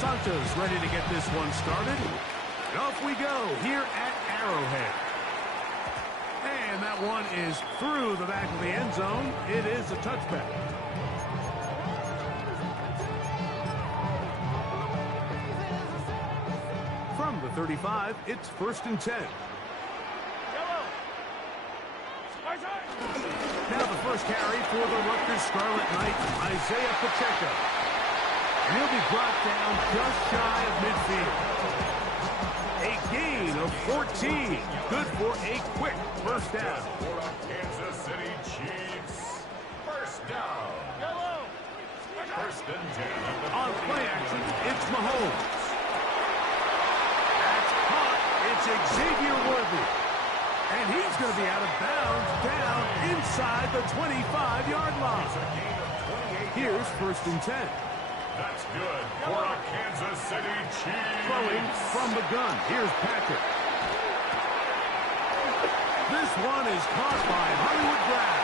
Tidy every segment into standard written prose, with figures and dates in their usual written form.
Santos ready to get this one started. And off we go here at Arrowhead. And that one is through the back of the end zone. It is a touchback. From the 35, it's 1st and 10. Now the first carry for the Rutgers Scarlet Knights, Isaiah Pacheco. And he'll be brought down just shy of midfield. A gain of 14. Good for a quick first down. Kansas City Chiefs. First down. First and 10. On play action, it's Mahomes. That's caught. It's Xavier Worthy. And he's going to be out of bounds down inside the 25-yard line. Here's 1st and 10. That's good for a Kansas City Chiefs. Throwing from the gun. Here's Patrick. This one is caught by Hollywood Brown.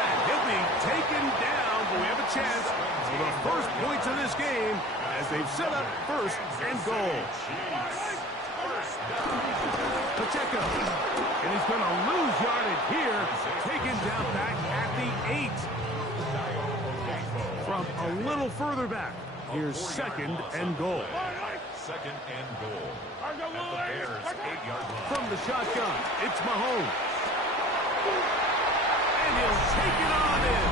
And he'll be taken down, but we have a chance for the first points of this game as they've set up 1st and goal. Pacheco. And he's going to lose yardage here. Taken down back at the 8. From a little further back, here's 2nd and goal. 2nd and goal. At the Bears' 8-yard line. From the shotgun, it's Mahomes. And he'll take it on in.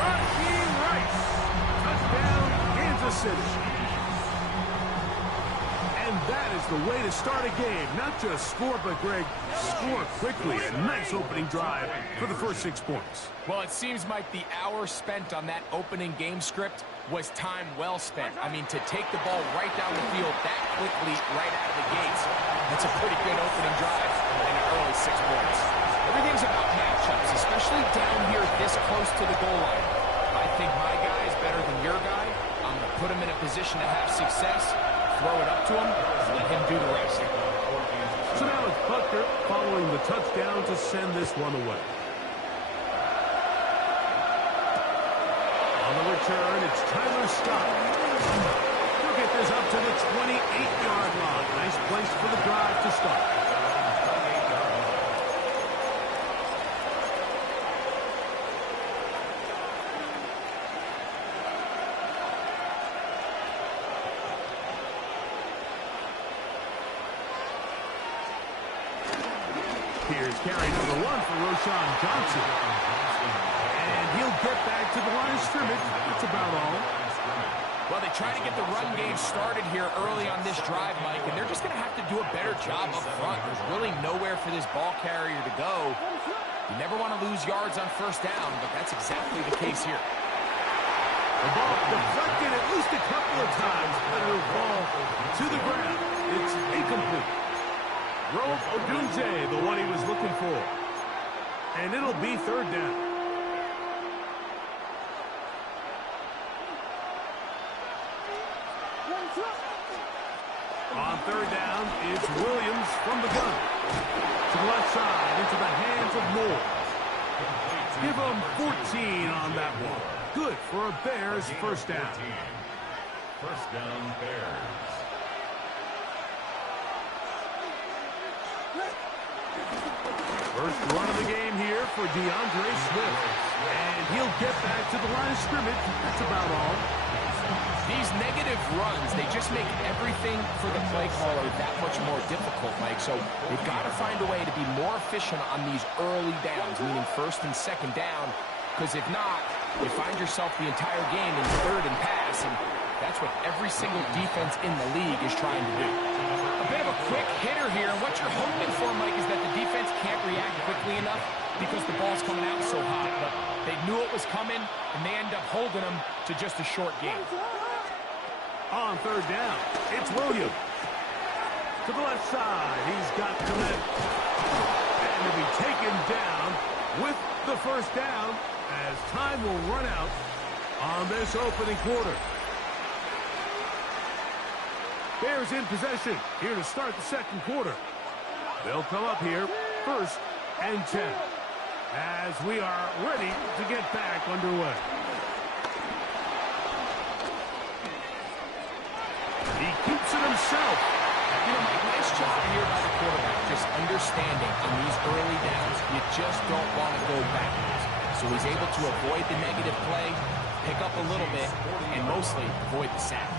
Raheem Rice. Touchdown, Kansas City. And that is the way to start a game. Not just score, but, Greg, score quickly. A nice opening drive for the first 6 points. Well, it seems like the hour spent on that opening game script was time well spent. I mean, to take the ball right down the field that quickly right out of the gates, that's a pretty good opening drive and an early 6 points. Everything's about matchups, especially down here this close to the goal line. I think my guy is better than your guy. I'm going to put him in a position to have success, throw it up to him, and let him do the rest. So now it's Butker following the touchdown to send this one away. On the return, it's Tyler Scott. He'll get this up to the 28-yard line. Nice place for the drive to start. Here's carry number 1 for Roshan Johnson. And he'll get back to the line of scrimmage. That's about all. Well, they try to get the run game started here early on this drive, Mike, and they're just going to have to do a better job up front. There's really nowhere for this ball carrier to go. You never want to lose yards on first down, but that's exactly the case here. The ball deflected at least a couple of times, but it'll fall to the ground. It's incomplete. Rove Odunze, the one he was looking for. And it'll be 3rd down. On 3rd down, it's Williams from the gun. To the left side, into the hands of Moore. Give him 14 on that one. Good for a Bears first down. First down, Bears. First run of the game here for DeAndre Swift. And he'll get back to the line of scrimmage. That's about all. These negative runs, they just make everything for the play caller that much more difficult, Mike. So they've got to find a way to be more efficient on these early downs, meaning 1st and 2nd down. Because if not, you find yourself the entire game in 3rd and pass. And that's what every single defense in the league is trying to do. A bit of a quick hitter here. And what you're hoping for, Mike, is that the defense can't react quickly enough because the ball's coming out so hot. But they knew it was coming, and they end up holding them to just a short game. On 3rd down, it's Williams. To the left side, he's got Clement. And he'll be taken down with the first down as time will run out on this opening quarter. Bears in possession here to start the 2nd quarter. They'll come up here 1st and 10 as we are ready to get back underway. keeps it himself. You know, Mike, nice job here by the quarterback, just understanding on these early downs, you just don't want to go backwards. So he's able to avoid the negative play, pick up a little bit, and mostly avoid the sack.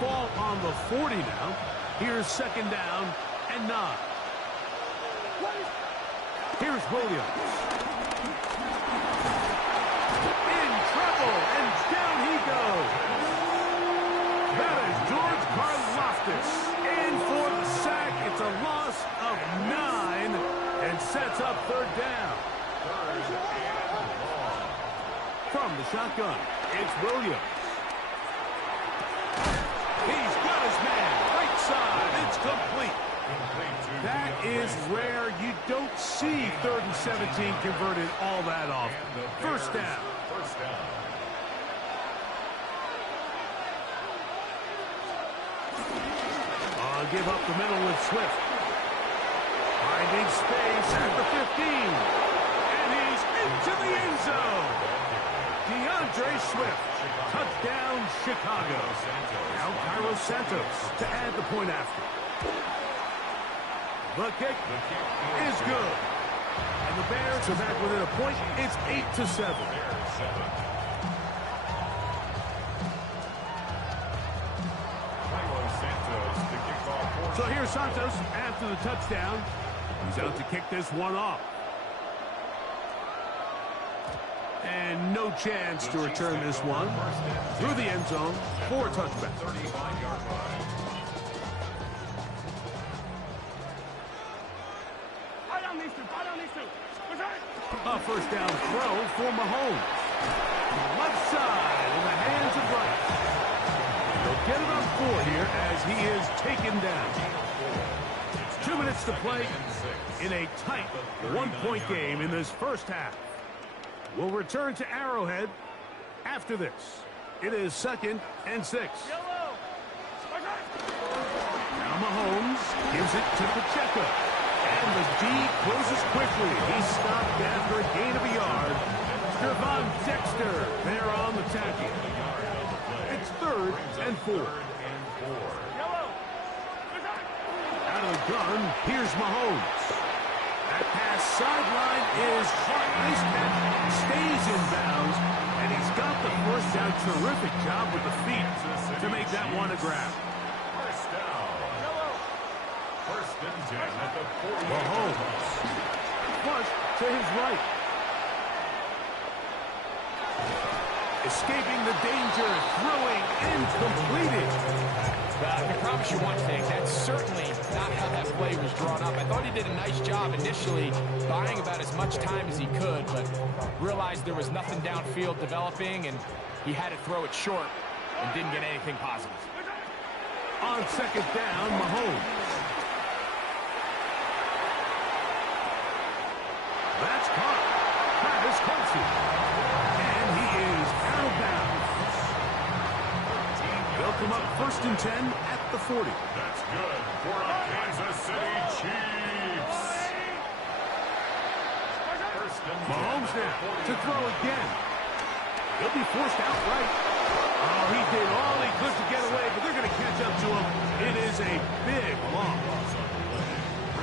Ball on the 40 now. Here's second down and 9. Here's Williams. In trouble, and down he goes. That is George Karlaftis. In for the sack. It's a loss of 9 and sets up third down. From the shotgun, it's Williams. He's got his man. Right side. It's complete. That is rare. You don't see 3rd and 17 converted all that often. First down. Give up the middle with Swift. Finding space at the 15. And he's into the end zone. DeAndre Swift. Touchdown, Chicago. Now Cairo Santos to add the point after. The kick is good. And the Bears are back within a point. It's 8-7. So here's Santos after the touchdown. He's out to kick this one off. And no chance to return this one through the end zone for a touchback. A first down throw for Mahomes. Left side in the hands of Rice. He'll get about 4 here as he is taken down. 2 minutes to play in a tight 1-point game in this first half. We'll return to Arrowhead after this. It is 2nd and 6. Now Mahomes gives it to Pacheco. And the D closes quickly. He's stopped after a gain of a yard. Stefan Dexter there on the tackle. It's 3rd and 4. Out of the gun, here's Mahomes. That pass sideline is hard. Nice catch. Stays in bounds. And he's got the first down. Terrific job with the feet to make that one a grab. First down. First and 10 at the 40. Mahomes. Flush to his right. Escaping the danger, throwing and completed. I can promise you one thing, that's certainly not how that play was drawn up. I thought he did a nice job initially buying about as much time as he could, but realized there was nothing downfield developing, and he had to throw it short and didn't get anything positive. On second down, Mahomes. That's caught. Travis Kelce. And he is out of bounds. They'll come up 1st and 10 at the 40. That's good for the Kansas City Chiefs. Mahomes now to throw again. He'll be forced outright. Oh, he did all he could to get away, but they're going to catch up to him. It is a big loss.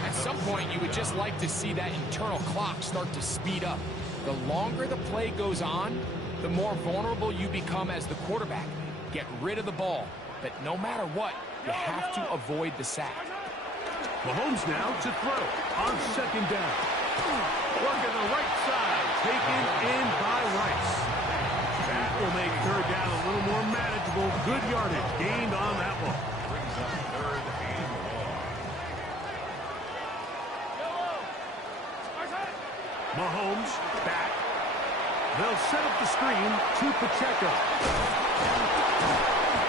At some point, you would just like to see that internal clock start to speed up. The longer the play goes on, the more vulnerable you become as the quarterback. Get rid of the ball, but no matter what, you have to avoid the sack. Mahomes now to throw on second down. Working the right side, taken in by Rice. That will make third down a little more manageable. Good yardage gained on that one. Brings up 3rd and 1. Mahomes back. They'll set up the screen to Pacheco.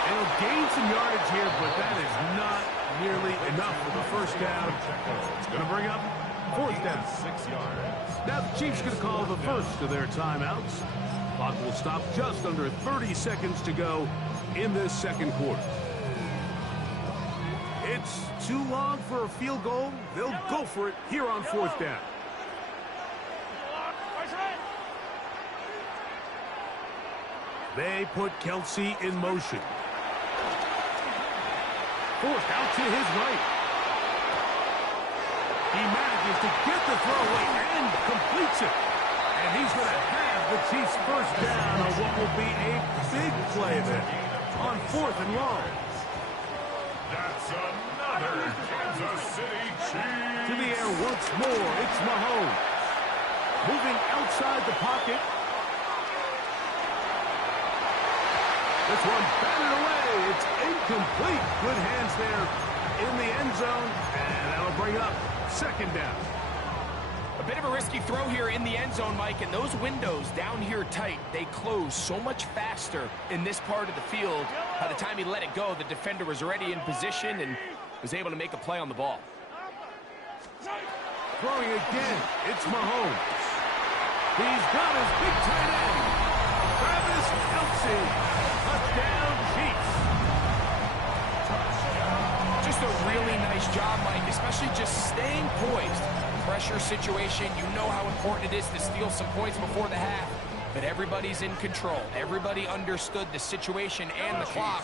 And he'll gain some yardage here, but that is not nearly enough for the first down. It's going to bring up 4th down. 6 yards. Now the Chiefs going to call the first of their timeouts. Clock will stop just under 30 seconds to go in this second quarter. It's too long for a field goal. They'll go for it here on 4th down. They put Kelce in motion. forced out to his right. He manages to get the throw away and completes it. And he's going to have the Chiefs first down on what will be a big play then on 4th and long. That's another Kansas City Chiefs. To the air once more, it's Mahomes. Moving outside the pocket. This one batted away. It's incomplete. Good hands there in the end zone. And that'll bring up 2nd down. A bit of a risky throw here in the end zone, Mike, and those windows down here tight, they close so much faster in this part of the field. By the time he let it go, the defender was already in position and was able to make a play on the ball. Throwing again, it's Mahomes. He's got his big tight end, Travis Kelce. Touchdown, Chiefs. Just a really nice job, Mike, especially just staying poised. Pressure situation, you know how important it is to steal some points before the half, but everybody's in control. Everybody understood the situation and the clock,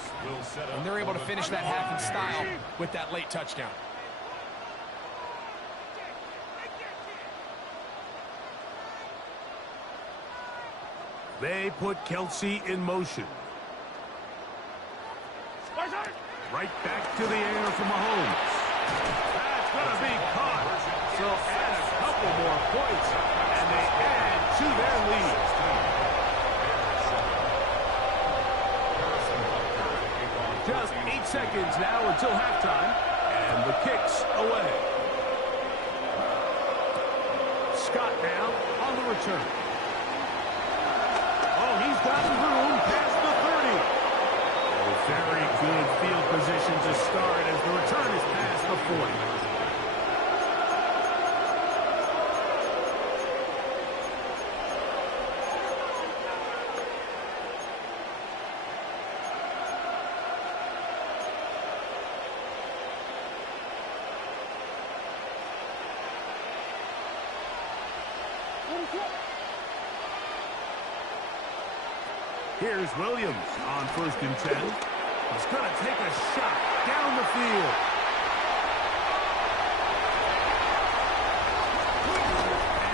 and they're able to finish that half in style with that late touchdown. They put Kelce in motion. Right back to the air for Mahomes. That's going to be caught. So add a couple more points, and they add to their lead. Just 8 seconds now until halftime, and the kick's away. Scott now on the return. Oh, he's got room past the 30. Oh, very good field position to start as the return is past the 40. Here's Williams on 1st and 10. He's going to take a shot down the field.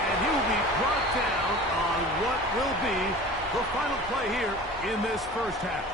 And he will be brought down on what will be the final play here in this first half.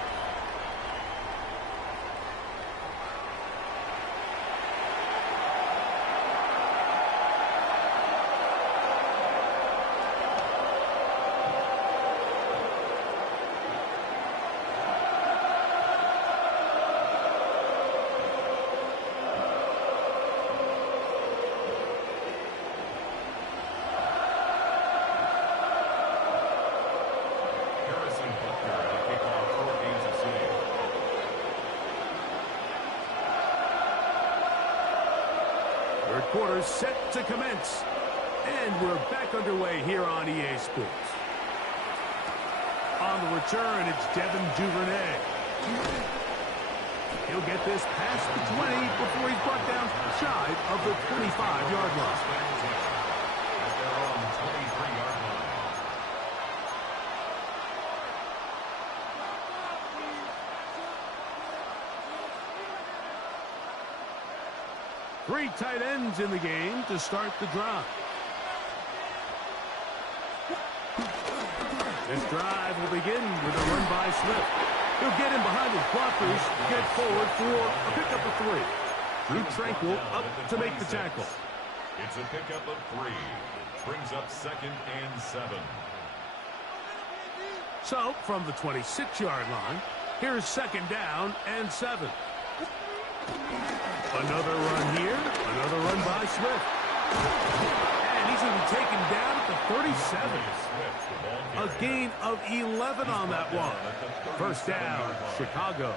Third quarter set to commence. And we're back underway here on EA Sports. On the return, it's Devin Duvernay. He'll get this past the 20 before he's brought down shy of the 25-yard line. They're on the 23-yard line. Three tight ends in the game to start the drive. This drive will begin with a run by Smith. He'll get in behind his blockers, get forward for a pickup of 3. Drew Tranquil up to make the tackle. It's a pickup of 3. Brings up 2nd and 7. So, from the 26-yard line, here's 2nd down and 7. Another run here, another run by Smith. And he's going to be taken down at the 37. A gain of 11 on that one. First down, Chicago.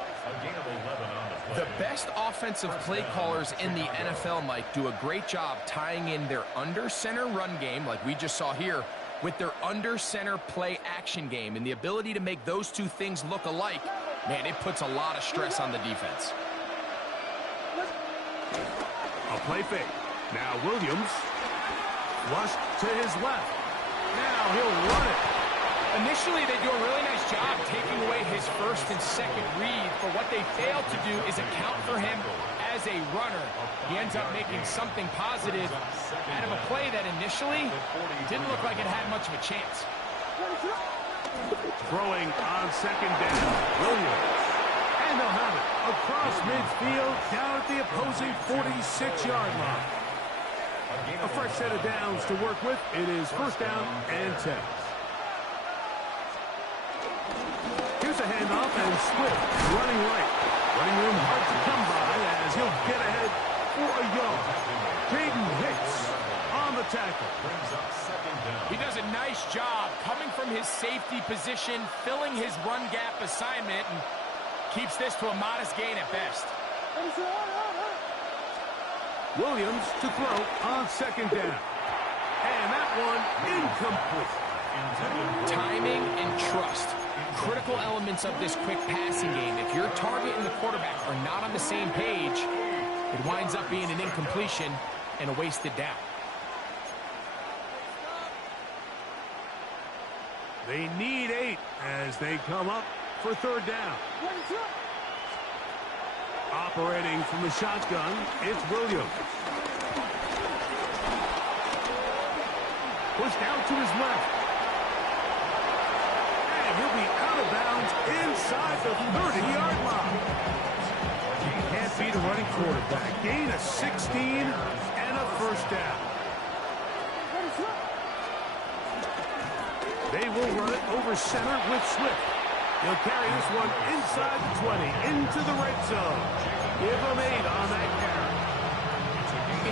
The best offensive play callers in the NFL, Mike, do a great job tying in their under-center run game, like we just saw here, with their under-center play action game. And the ability to make those two things look alike, man, it puts a lot of stress on the defense. A play fake. Now Williams. Flushed to his left. Now he'll run it. Initially, they do a really nice job taking away his first and second read, but what they fail to do is account for him as a runner. He ends up making something positive out of a play that initially didn't look like it had much of a chance. Throwing on second down, Williams. And they'll have it across midfield, down at the opposing 46-yard line. A fresh set of downs to work with. It is first down and 10. Here's a handoff, and Swift running right. Running room hard to come by as he'll get ahead for a yard. Jaden Hicks on the tackle. He does a nice job coming from his safety position, filling his run gap assignment, and keeps this to a modest gain at best. Williams to throw on second down. And that one incomplete. Timing and trust. Critical elements of this quick passing game. If your target and the quarterback are not on the same page, it winds up being an incompletion and a wasted down. They need 8 as they come up for third down. Operating from the shotgun, it's Williams. Pushed out to his left. And he'll be out of bounds inside the 30-yard line. Can't beat a running quarterback. Gain of 16 and a first down. They will run it over center with Swift. He'll carry this one inside the 20, into the red zone. Give him 8 on that carry.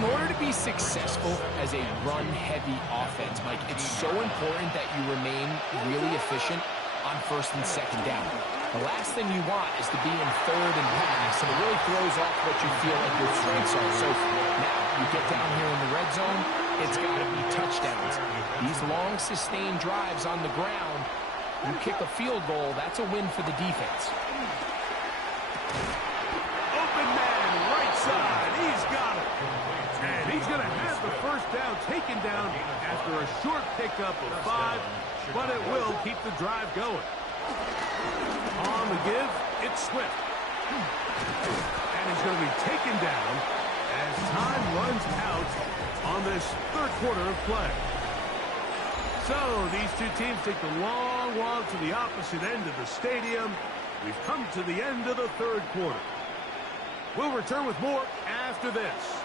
In order to be successful as a run-heavy offense, Mike, it's so important that you remain really efficient on first and second down. The last thing you want is to be in third and pass, and it really throws off what you feel like your strengths are. So now you get down here in the red zone, it's got to be touchdowns. These long, sustained drives on the ground, you kick a field goal, that's a win for the defense. Open man, right side. He's got it. And he's going to have the first down taken down after a short pickup of 5, but it will keep the drive going. On the give, it's Swift. And he's going to be taken down as time runs out on this third quarter of play. So these two teams take the long walk to the opposite end of the stadium. We've come to the end of the third quarter. We'll return with more after this.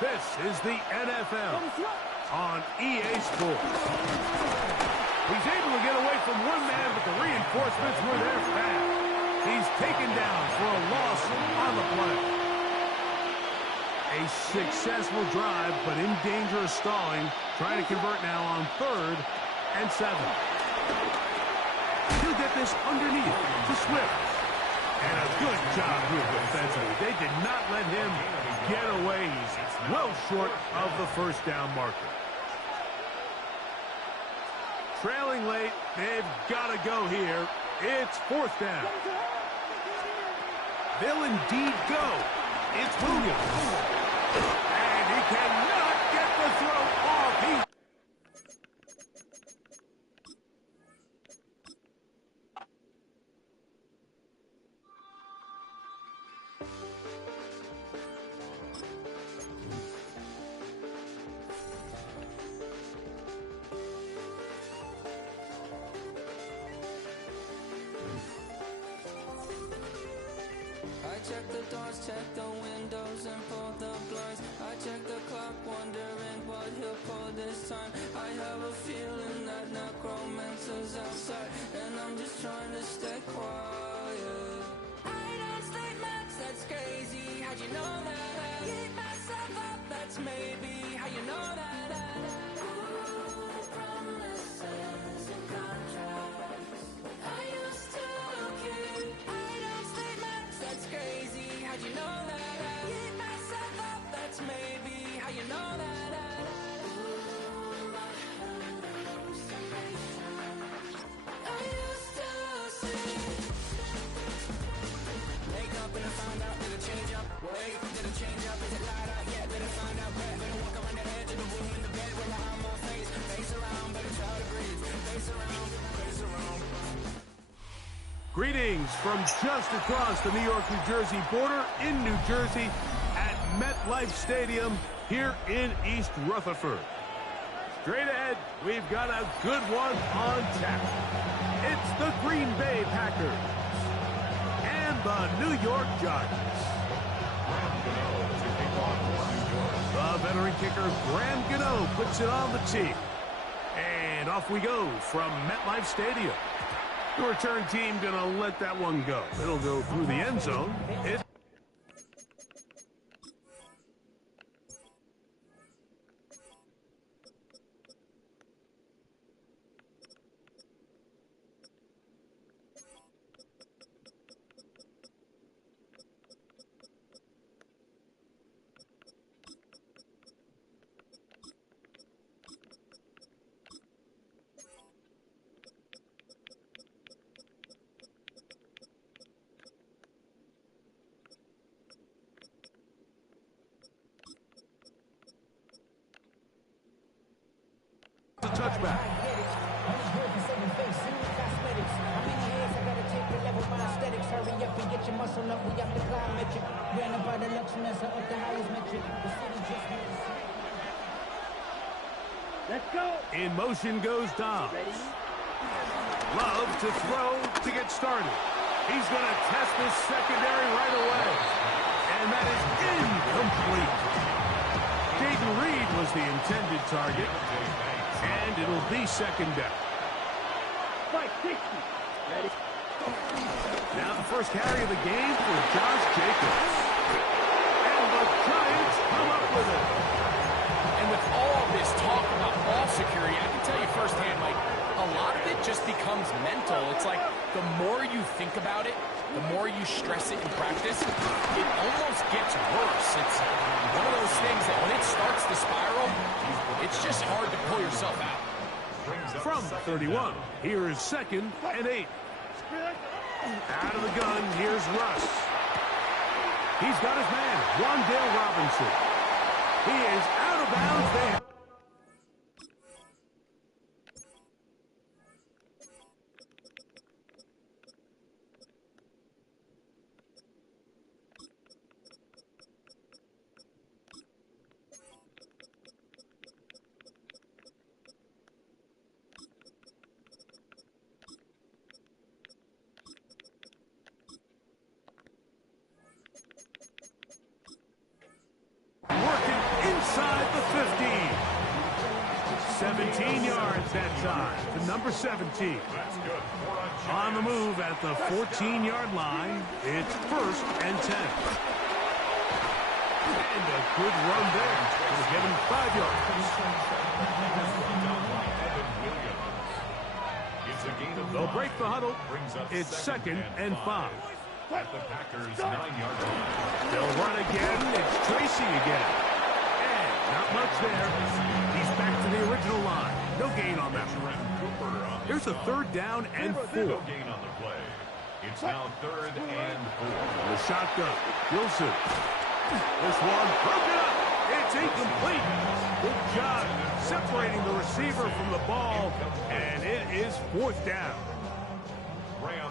This is the NFL on EA Sports. He's able to get away from one man, but the reinforcements were there fast. He's taken down for a loss on the play. A successful drive, but in danger of stalling. Trying to convert now on 3rd and 7. He'll get this underneath to Swift. And a good job here defensively. They did not let him get away. He's well short of the first down marker. Trailing late, they've got to go here. It's 4th down. They'll indeed go. It's Williams. And he cannot get the throw off. Check the doors, check the windows, and pull the blinds. I check the clock, wondering what he'll pull this time. I have a feeling that necromancer's outside, and I'm just trying to stay quiet. I don't sleep much, that's crazy. How'd you know that? Keep myself up, that's maybe how you know that. Ooh, promises and contracts. I used to keep. I don't sleep much, that's crazy. How'd you know that? Keep myself up, that's maybe how you know that. Ooh, my hallucination. I used to see. Wake up and I found out, did it change up? Wake did it change up? Is it light out yet? Did it find out? Better walk around the edge of the room in the bed with my eye on my face. Greetings from just across the New York-New Jersey border in New Jersey at MetLife Stadium here in East Rutherford. Straight ahead, we've got a good one on tap. It's the Green Bay Packers and the New York Giants. The veteran kicker, Graham Gano, puts it on the tee. And off we go from MetLife Stadium. The return team going to let that one go. It'll go through the end zone. A touchback. Let's go. In motion goes Dobbs. Love to throw to get started. He's going to test this secondary right away. And that is incomplete. Jaden Reed was the intended target. And it'll be second down. 560. Ready? Now the first carry of the game for Josh Jacobs. And the Giants come up with it. And with all this talk about ball security, I can tell you firsthand, Mike, a lot of it just becomes mental. It's like the more you think about it, the more you stress it in practice, it almost gets worse. It's one of those things that when it starts to spiral, it's just hard to pull yourself out. From 31, here is 2nd and 8. Out of the gun, here's Russ. He's got his man, Wandale Robinson. He is out of bounds there. Working inside the 50. 17 yards that time to number 17. On the move at the 14-yard line. It's 1st and 10. And a good run there. It'll give him 5 yards. They'll break the huddle. It's 2nd and 5. At the Packers' 9-yard line. They'll run again. It's Tracy again. And not much there. He's back to the original line. No gain on that one. Here's a 3rd down and 4. No gain on the play. It's now 3rd and 4. The shotgun. Wilson. This one broken up. It's incomplete. Good job separating the receiver from the ball. And it is 4th down.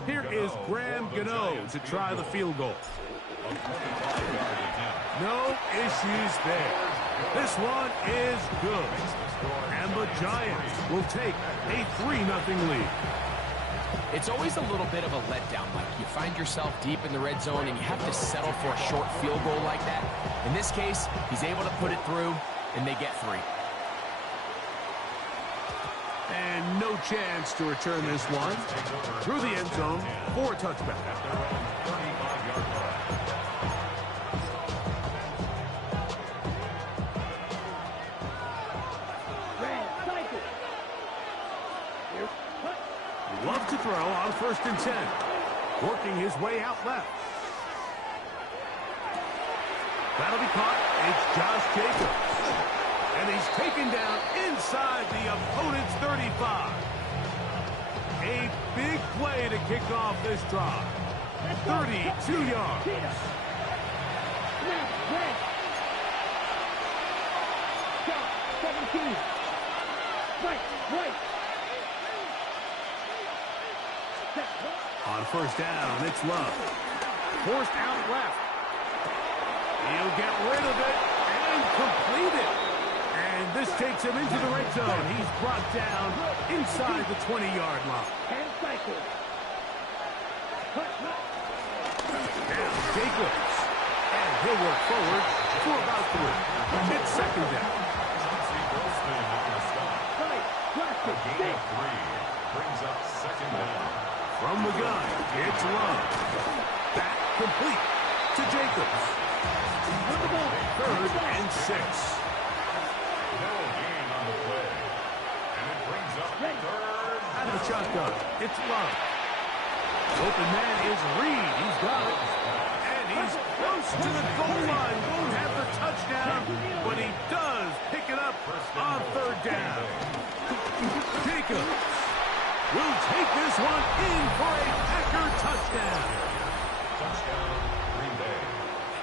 Here is Graham Gano to try the field goal. No issues there. This one is good. And the Giants will take a 3-0 lead. It's always a little bit of a letdown, Mike. You find yourself deep in the red zone and you have to settle for a short field goal like that. In this case, he's able to put it through, and they get 3. And no chance to return this one. Through the end zone for a touchback. Love to throw on 1st and 10. Working his way out left. That'll be caught. It's Josh Jacobs. And he's taken down inside the opponent's 35. A big play to kick off this drive. 32 yards. Right. On first down, it's Love. Forced out left. He'll get rid of it and complete it. And this takes him into the red zone. He's brought down inside the 20-yard line. 10 cycles. Now Jacobs. And he'll work forward for about 3. It's second down. Right. Blast it. Gain of 3 brings up second down. From the gun, it's Love. Back complete to Jacobs. Third and 6. No gain on the play. And it brings up third. Out of the shotgun, it's Love. Open man is Reed. He's got it. And he's close to the goal line. Won't have the touchdown, but he does pick it up on third down. Jacobs will take this one in for a Packer touchdown. Touchdown, Green Bay.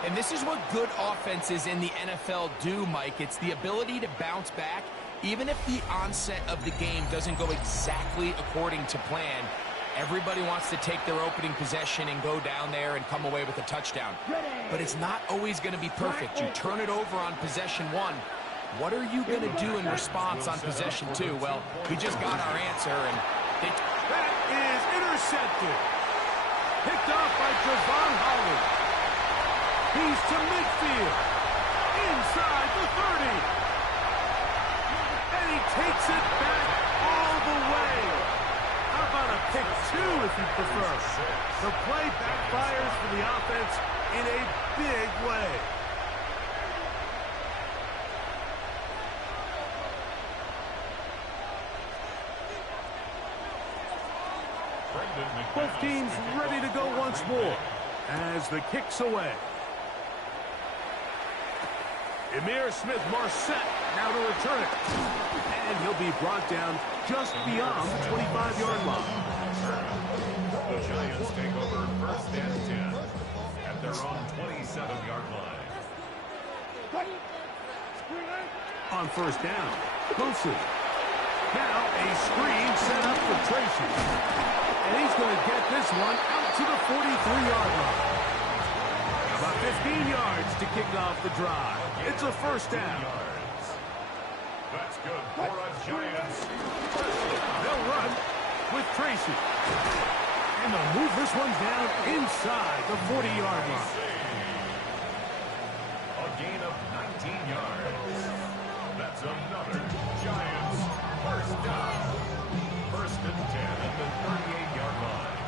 And this is what good offenses in the NFL do, Mike. It's the ability to bounce back, even if the onset of the game doesn't go exactly according to plan. Everybody wants to take their opening possession and go down there and come away with a touchdown. But it's not always going to be perfect. You turn it over on possession 1. What are you going to do in response on possession 2? Well, we just got our answer, and that is intercepted. Picked off by Javon Holland. He's to midfield. Inside the 30. And he takes it back all the way. How about a pick 2 if you prefer? The play backfires for the offense in a big way. Both teams ready to go once more as the kick's away. Emir Smith-Marset now to return it. And he'll be brought down just beyond the 25-yard line. The Giants take over first and 10 at their own 27-yard line. On first down, Wilson. Now a screen set up for Tracy. And he's going to get this one out to the 43-yard line. About 15 yards to kick off the drive. It's a first down. That's good for a Giants. They'll run with Tracy. And they'll move this one down inside the 40-yard line. A gain of 19 yards. That's another Giants first down. First and 10 at the 38-yard line.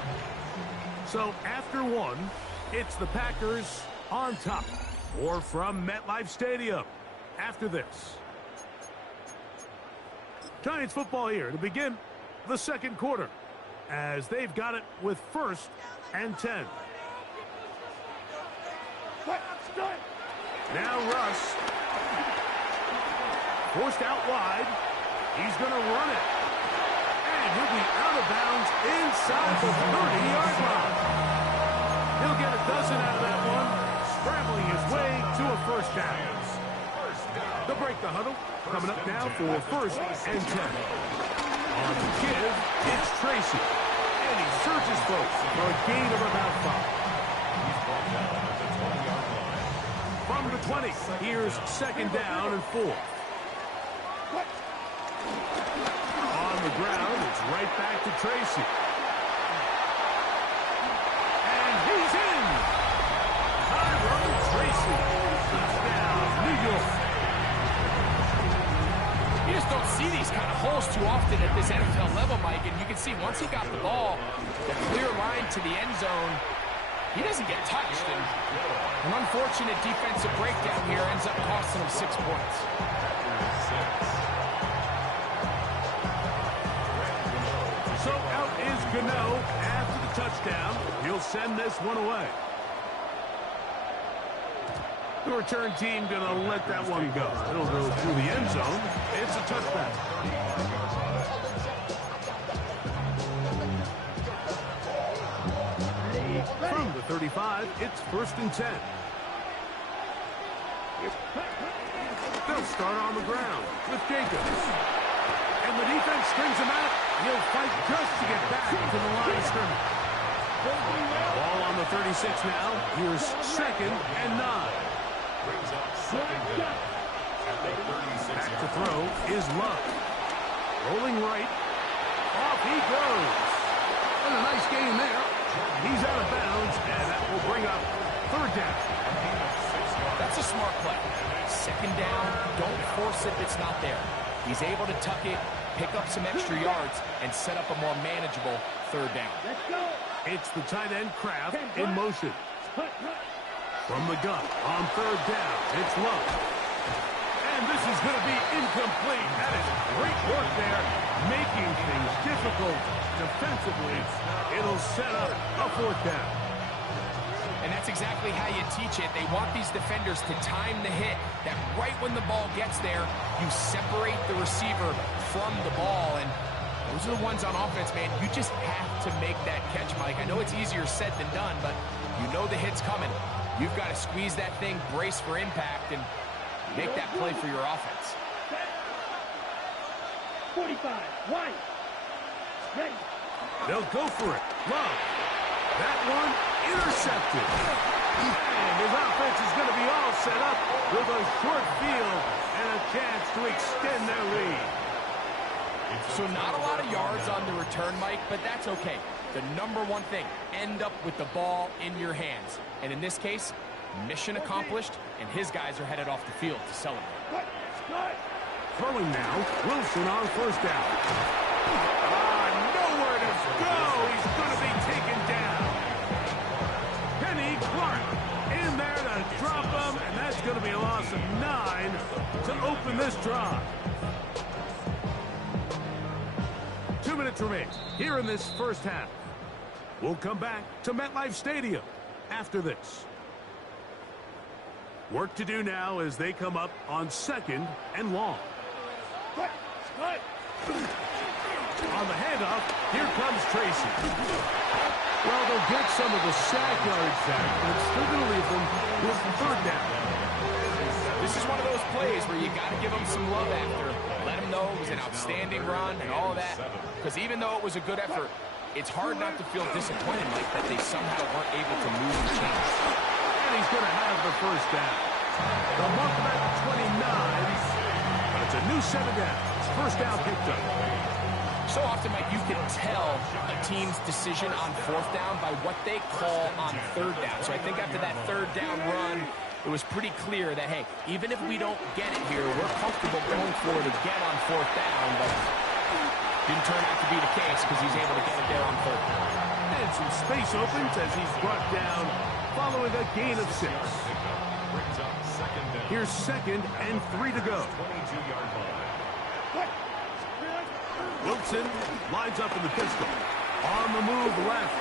So after 1, it's the Packers on top. Or from MetLife Stadium after this. Giants football here to begin the second quarter as they've got it with first and 10. Now Russ. Forced out wide. He's going to run it. And he'll be out of bounds inside the 30-yard line. He'll get a dozen out of that one, scrambling his way to a first down. They'll break the huddle. Coming up now for first and 10. On the give, it's Tracy. And he searches folks for a gain of about 5. He's brought down at the 20-yard line. From the 20, here's second down and 4. On the ground, it's right back to Tracy. And he's in! Tyrone Tracy. Touchdown, New York. you just don't see these kind of holes too often at this NFL level, Mike. And you can see once he got the ball, the clear line to the end zone, he doesn't get touched. And an unfortunate defensive breakdown here ends up costing him 6 points. So out is Gano after the touchdown. He'll send this one away. The return team going to let that one go. It'll go through the end zone. It's a touchback. From the 35, it's first and 10. They'll start on the ground with Jacobs. And the defense strings him out. He'll fight just to get back to the line of scrimmage. Ball on the 36 now. Here's 2nd and 9. Back to throw is Love. Rolling right. Off he goes. And a nice gain there. He's out of bounds, and that will bring up 3rd down. That's a smart play. 2nd down, don't force it if it's not there. He's able to tuck it, pick up some extra yards, and set up a more manageable 3rd down. Let's go. It's the tight end Kraft in motion. From the gun on 3rd down, it's Love. And this is going to be incomplete. That is great work there, making things difficult defensively. It'll set up a 4th down. And that's exactly how you teach it. They want these defenders to time the hit, that right when the ball gets there, you separate the receiver from the ball. And those are the ones on offense, man. You just have to make that catch, Mike. I know it's easier said than done, but you know the hit's coming. You've got to squeeze that thing, brace for impact, and make that play for your offense. 45, wide. Ready. They'll go for it. Love. That one intercepted. And his offense is going to be all set up with a short field and a chance to extend their lead. So not a lot of yards on the return, Mike, but that's okay. The number one thing, end up with the ball in your hands. And in this case, mission accomplished, and his guys are headed off the field to celebrate. Throwing now, Wilson on 1st down. Nowhere to go. He's going to be taken down. Kenny Clark in there to drop him, and that's going to be a loss of 9 to open this drive. 2 minutes remain here in this 1st half. We'll come back to MetLife Stadium after this. Work to do now as they come up on 2nd and long. On the handoff, here comes Tracy. Well, they'll get some of the sack yards back, but it's still going to leave them with 3rd down. This is one of those plays where you got to give them some love after. Let them know it was an outstanding run and all of that. Because even though it was a good effort, it's hard not to feel disappointed like that they somehow weren't able to move and change. And he's going to have the 1st down. They'll mark him at 29, but it's a new 7 down. 1st down picked up. So often, Mike, you can tell a team's decision on 4th down by what they call on 3rd down. So I think after that 3rd down run, it was pretty clear that, hey, even if we don't get it here, we're comfortable going for it again on 4th down, but didn't turn out to be the case because he's able to get it there on 3rd down. And some space opens as he's brought down following a gain of 6. Here's 2nd and 3 to go. 22-yard line. Wilson lines up in the pistol. On the move left.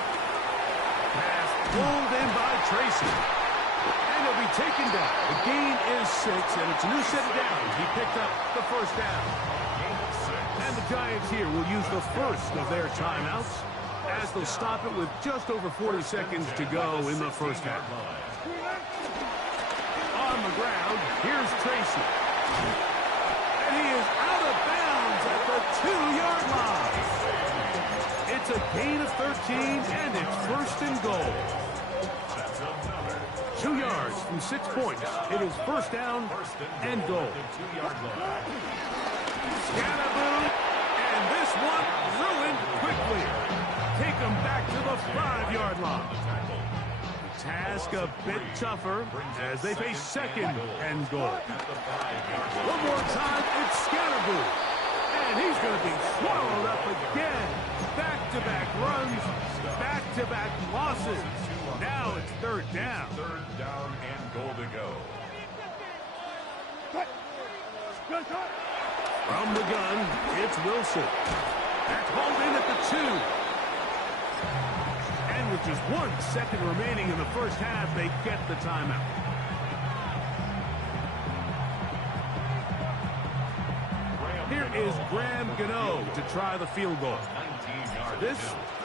Pass pulled in by Tracy. And he'll be taken down. The gain is 6, and it's a new set of downs. He picked up the 1st down. And the Giants here will use the first of their timeouts as they'll stop it with just over 40 seconds to go in the 1st half. On the ground, here's Tracy. And he is out of bounds at the 2-yard line. It's a gain of 13, and it's 1st and goal. 2 yards from 6 points. It is 1st down and goal. Scannaboo, and this one ruined quickly. Take them back to the 5-yard line. The task a bit tougher as they face 2nd and goal. One more time, it's Scannaboo. And he's going to be swallowed up again. Back-to-back runs, back-to-back losses. Now it's 3rd down. 3rd down and goal to go. From the gun, it's Wilson. That's hauled in at the 2. And with just 1 second remaining in the 1st half, they get the timeout. Here is Graham Gano to try the field goal. This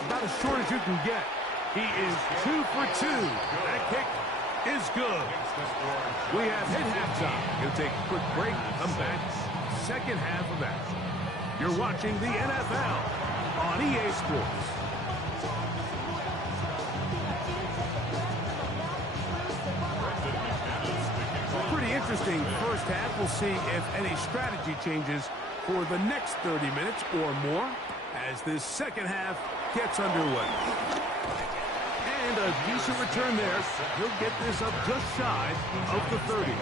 about as short as you can get. He is 2 for 2. That kick is good. We have hit halftime. He'll take a quick break. Come back. 2nd half of action. You're watching the NFL on EA Sports. Pretty interesting first half. We'll see if any strategy changes for the next 30 minutes or more as this second half gets underway. And a decent return there. He'll get this up just shy of the 30.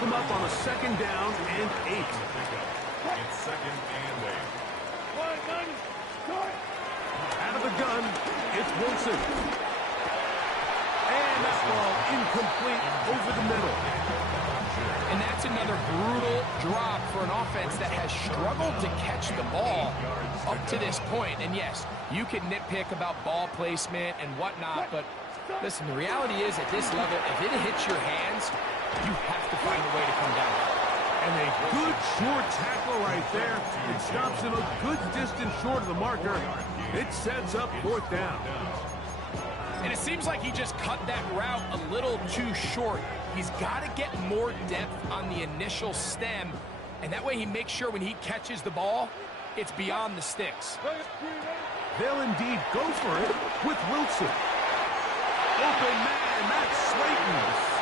Come up on a second down and 8. It's second and 8. Out of the gun, it's Wilson. And that ball incomplete over the middle. And that's another brutal drop for an offense that has struggled to catch the ball up to this point. And yes, you can nitpick about ball placement and whatnot, but listen, the reality is at this level, if it hits your hands, you have to find a way to come down. And a good short tackle right there. It stops him a good distance short of the marker. It sets up fourth down. And it seems like he just cut that route a little too short. He's got to get more depth on the initial stem, and that way he makes sure when he catches the ball, it's beyond the sticks. They'll indeed go for it with Wilson. Open man, that's Slayton.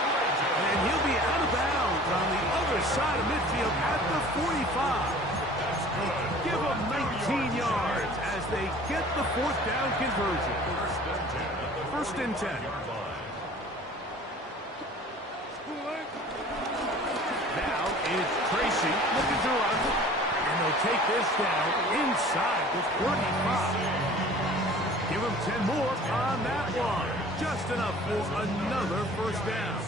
And he'll be out of bounds on the other side of midfield at the 45. Give them 19 yards as they get the fourth down conversion. First and 10. Now it's Tracy looking to run. And they'll take this down inside the 45. Give them 10 more on that one. Just enough for another first down.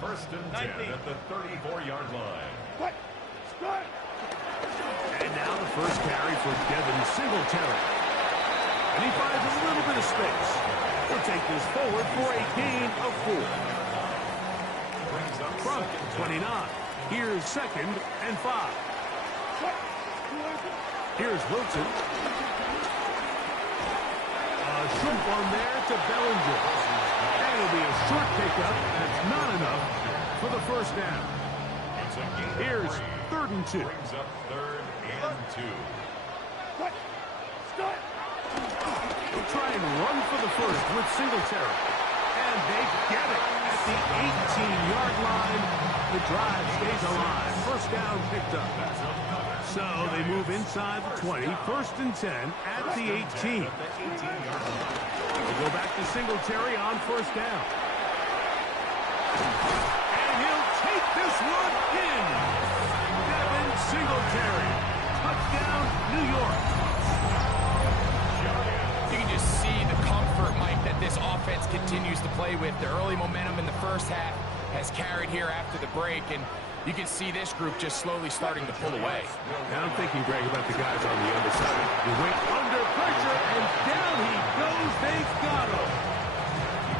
First and 10 at the 34-yard line. And now the first carry for Devin Singletary. And he finds a little bit of space. He'll take this forward for a gain of 4. From 29. Here's second and 5. Here's Wilson. A short one there to Bellinger. And it'll be a short pickup. That's not enough for the first down. Here's third and 2. Brings up third and 2. They'll try and run for the first with Singletary. And they get it at the 18-yard line. The drive stays alive. First down picked up. So they move inside the 20. First and 10 at the 18. They go back to Singletary on first down. And he'll take this one in. Devin Singletary. Touchdown, New York. You can just see the comfort, Mike, that this offense continues to play with. The early momentum in the first half has carried here after the break, and you can see this group just slowly starting to pull away. Now I'm thinking, Greg, about the guys on the other side. They went under pressure, and down he goes. They've got him.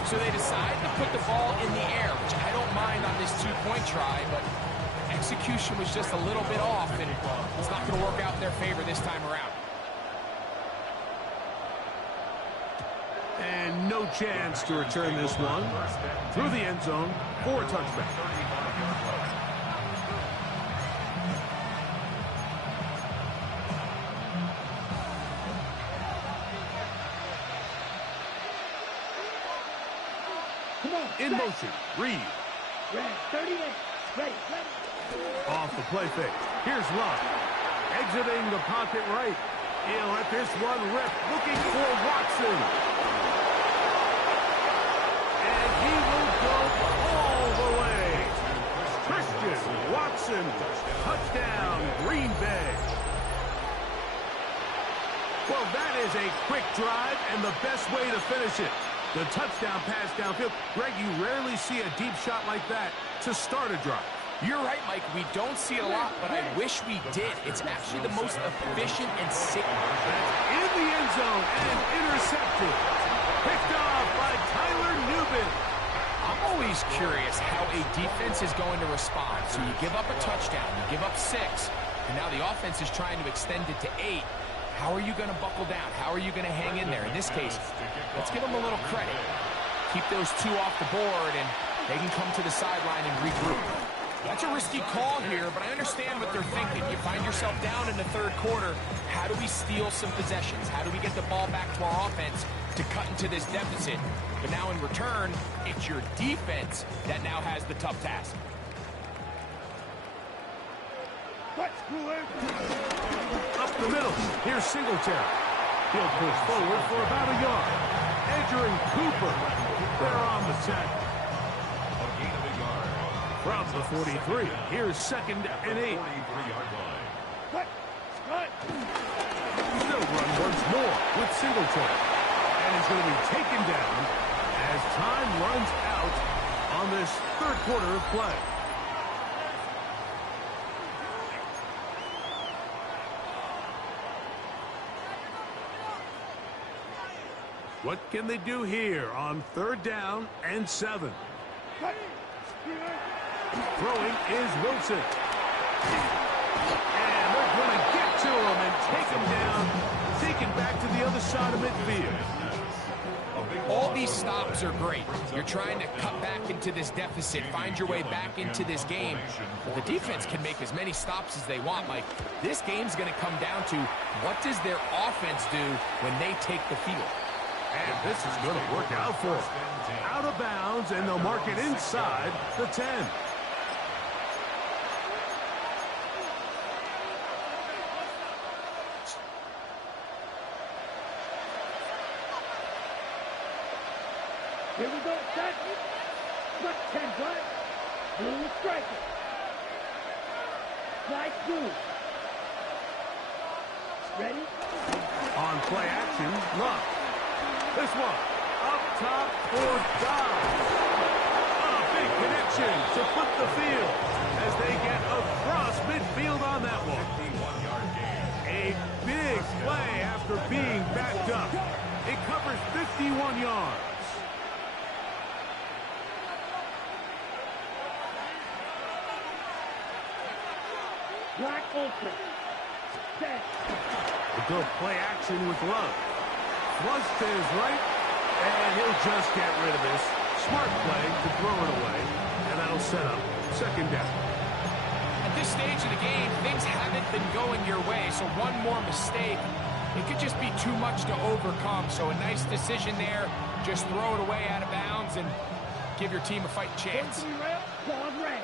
So they decide to put the ball in the air, which I don't mind on this two-point try, but execution was just a little bit off, and it's not going to work out in their favor this time around. And no chance to return this one through the end zone for a touchback. In motion, Reed. Ready, 38. Ready. Off the play fake. Here's Love. Exiting the pocket right. He'll let this one rip. Looking for Watson. And he will go all the way. Christian Watson. Touchdown, Green Bay. Well, that is a quick drive and the best way to finish it. The touchdown pass downfield. Greg, you rarely see a deep shot like that to start a drive. You're right, Mike. We don't see it a lot, but I wish we did. It's actually the most efficient and safe. In the end zone and intercepted. Picked off by Tyler Newman. I'm always curious how a defense is going to respond. So you give up a touchdown, you give up 6, and now the offense is trying to extend it to 8. How are you going to buckle down? How are you going to hang in there? In this case, let's give them a little credit. Keep those 2 off the board, and they can come to the sideline and regroup. That's a risky call here, but I understand what they're thinking. You find yourself down in the 3rd quarter. How do we steal some possessions? How do we get the ball back to our offense to cut into this deficit? But now in return, it's your defense that now has the tough task. Up the middle. Here's Singletary. He'll push forward for about a yard. Edger and Cooper, they're on the tackle. From the 43, here's 2nd and 8. They'll run once more with Singletary. And he's going to be taken down as time runs out on this 3rd quarter of play. What can they do here on 3rd down and 7? Throwing is Wilson. And they're going to get to him and take him down, taken back to the other side of midfield. All these stops are great. You're trying to cut back into this deficit, find your way back into this game. The defense can make as many stops as they want, Mike. This game's going to come down to what does their offense do when they take the field. And this is going to work out for them. Out of bounds, and they'll mark it inside the 10. Here we go, set. What 10, what? Blue striker. Slide through. Ready? On play action, Love. This one, up top for Dobbs. A big connection to flip the field as they get across midfield on that one. A big play after being backed up. It covers 51 yards. Black open. Set. They go play action with Love. Flush to his right, and he'll just get rid of this. Smart play to throw it away, and that'll set up 2nd down. At this stage of the game, things haven't been going your way, so one more mistake, it could just be too much to overcome. So a nice decision there. Just throw it away out of bounds and give your team a fighting chance. Ball red.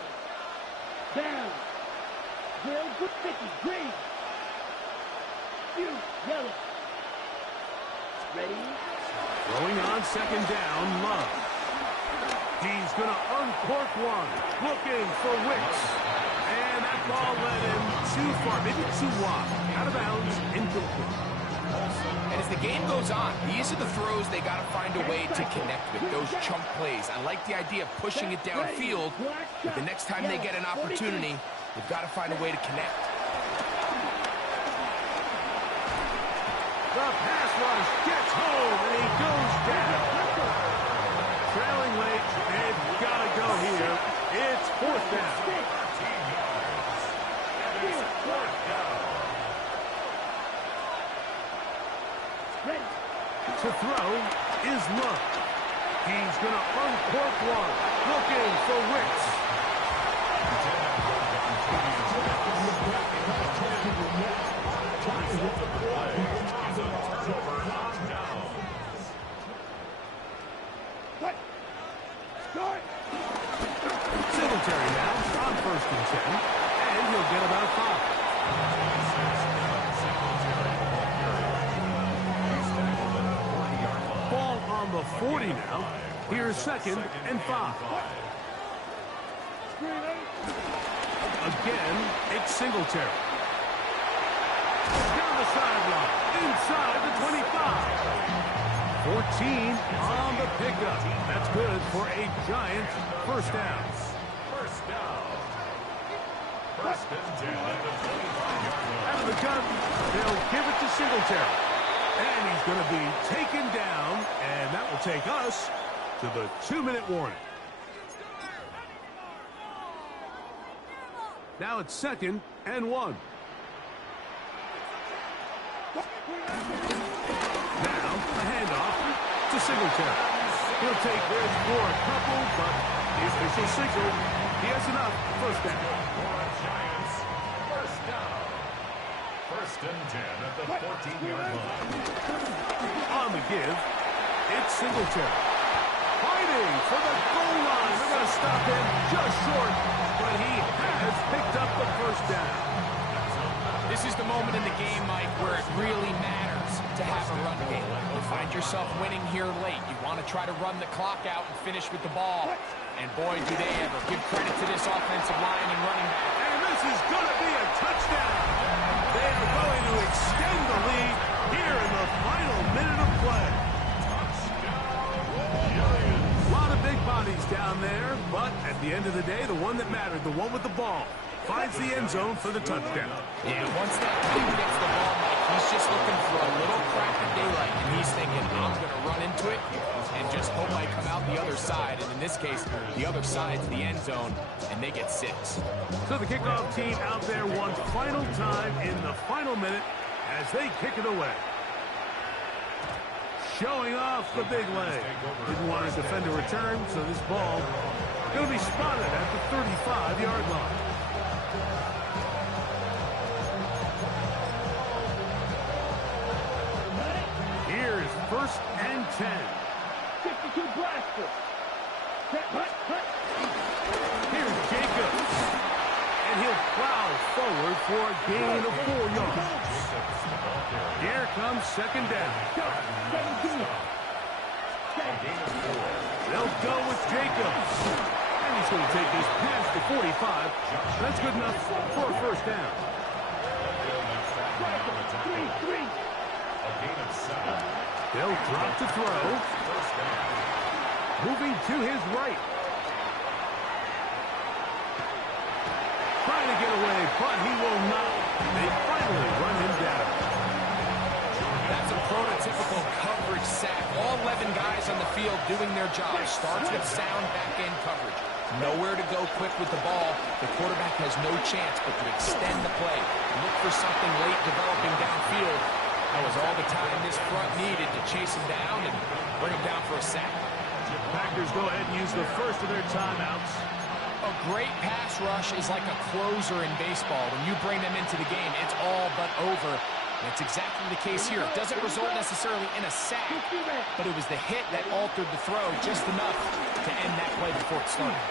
Down. Real good 50. Green. You. Yellow. Ready? Throwing on 2nd down, Love. He's going to uncork one. Looking for Wicks. And that ball led him too far, maybe too wide. Out of bounds, incomplete. And as the game goes on, these are the throws they got to find a way to connect with, those chunk plays. I like the idea of pushing it downfield, but the next time they get an opportunity, they've got to find a way to connect. The pass rush gets home, and he goes down. Trailing late, they've got to go here. It's 4th down. To throw is Love. He's going to uncork one. Looking for Wicks. Singletary now on 1st and 10, and he'll get about 5. Ball on the 40 now. Here's 2nd and 5. Again, it's Singletary. Down the sideline, inside the 25. 14 on the pickup. That's good for a Giant 1st down. First and 10 at the 25-yard line. Out of the gun, they'll give it to Singletary. And he's going to be taken down, and that will take us to the 2-minute warning. Now it's 2nd and 1. Now a handoff to Singletary. He'll take this for a couple, but the official signal, he has enough. First down. For the Giants, first down. First and 10 at the 14-yard line. On the give, it's Singletary. Fighting for the goal line. They're going to stop him just short, but he has picked up the first down. This is the moment in the game, Mike, where it really matters to have a run game. You find yourself winning here late. You want to try to run the clock out and finish with the ball. And boy, do they ever. Give credit to this offensive line and running back. And this is going to be a touchdown. They are going to extend the lead here in the final minute of play. A lot of big bodies down there, but at the end of the day, the one that mattered, the one with the ball, finds the end zone for the touchdown. Yeah, once that kid gets the ball, Mike, he's just looking for a little crack of daylight, and he's thinking, I'm going to run into it and just hope I come out the other side. And in this case, the other side's the end zone, and they get 6. So the kickoff team out there one final time in the final minute as they kick it away. Showing off the big leg. Didn't want to defend a return, so this ball going to be spotted at the 35-yard line. Here's 1st and 10. 62 blaster. Hut. Here's Jacobs. And he'll plow forward for a gain of 4 yards. Here comes 2nd down. 17. They'll go with Jacobs. And he's going to take this past the 45. That's good enough for a 1st down. 3. A gain of 7. They'll drop to throw. First down. Moving to his right. Trying to get away, but he will not. They finally run him down. That's a prototypical coverage sack. All 11 guys on the field doing their job. Starts with sound back-end coverage. Nowhere to go quick with the ball. The quarterback has no chance but to extend the play. Look for something late developing downfield. That was all the time this front needed to chase him down and bring him down for a sack. Packers go ahead and use the first of their timeouts. A great pass rush is like a closer in baseball. When you bring them into the game, it's all but over. That's exactly the case here. It doesn't result necessarily in a sack, but it was the hit that altered the throw just enough to end that play before it started.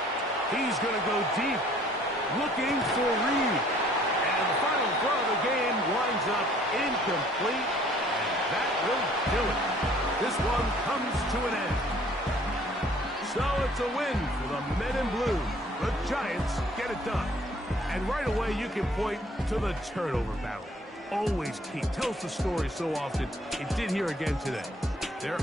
He's going to go deep, looking for Reed. And the final throw of the game winds up incomplete. And that will kill it. This one comes to an end. So it's a win for the men in blue. The Giants get it done. And right away you can point to the turnover battle. Always key. Tells the story so often. It did here again today. There.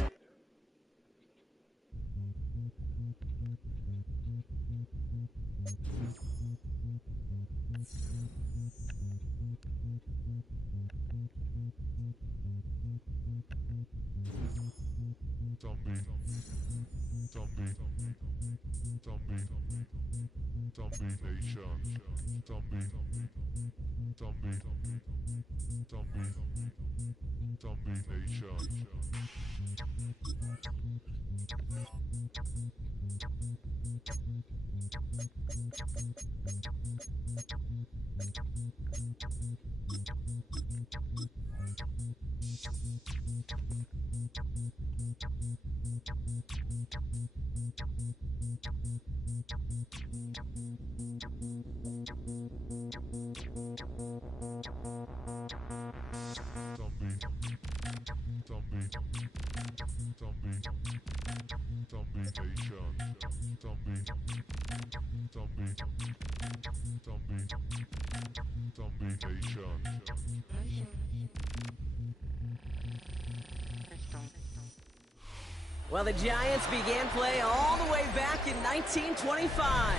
Well, the Giants began play all the way back in 1925.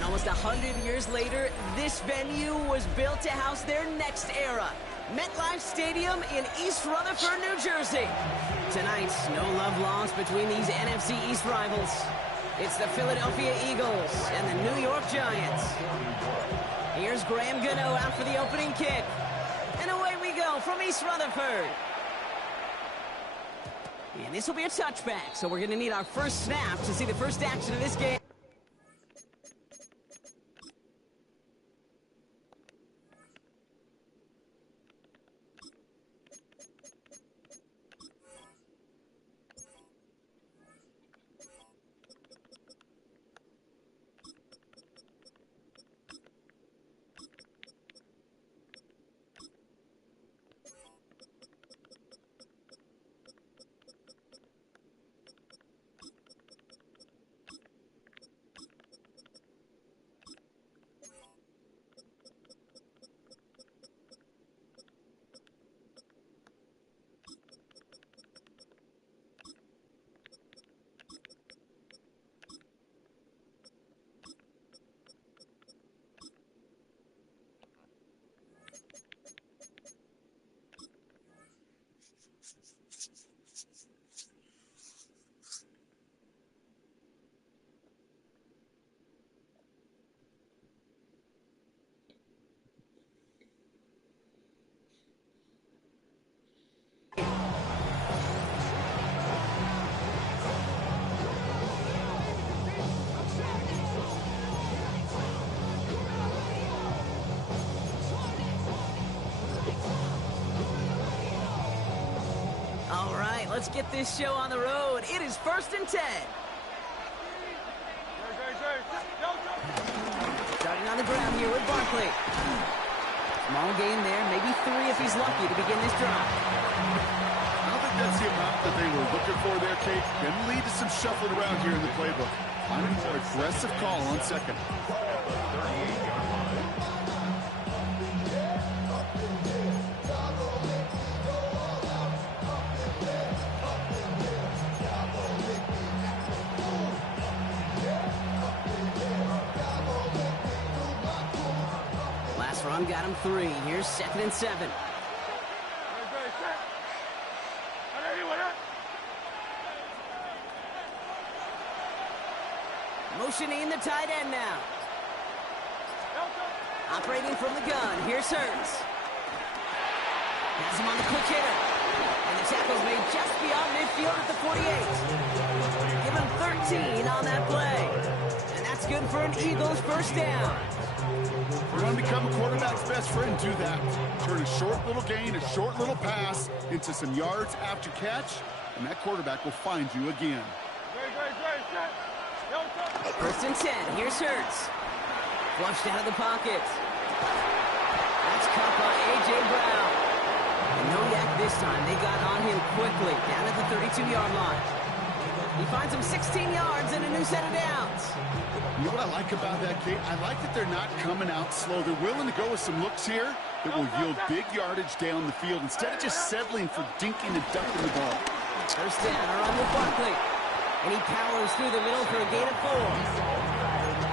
And almost 100 years later, this venue was built to house their next era. MetLife Stadium in East Rutherford, New Jersey. Tonight, no love lost between these NFC East rivals. It's the Philadelphia Eagles and the New York Giants. Here's Graham Gano out for the opening kick. And away we go from East Rutherford. And this will be a touchback, so we're going to need our first snap to see the first action of this game. All right, let's get this show on the road. It is 1st and 10. Starting on the ground here with Barkley. Small gain there, maybe 3 if he's lucky to begin this drive. I don't think that's the amount that they were looking for there, Kate. Going to lead to some shuffling around here in the playbook. Finding a more aggressive call on second. Last run got him 3. Here's 2nd and 7. Motioning the tight end now. Operating from the gun. Here's Hurts. Has him on the quick hitter. And the tackle's made just beyond midfield at the 48. Give him 13 on that play. And that's good for an Eagles first down. We're going to become a quarterback's best friend. Do that. Turn a short little gain, a short little pass into some yards after catch, and that quarterback will find you again. 1st and 10. Here's Hurts. Flushed out of the pocket. That's caught by A.J. Brown. And no yak this time. They got on him quickly, down at the 32-yard line. He finds him 16 yards and a new set of downs. You know what I like about that, Kate? I like that they're not coming out slow. They're willing to go with some looks here that will yield big yardage down the field instead of just settling for dinking and ducking the ball. First down, around with Barkley. And he powers through the middle for a gain of 4.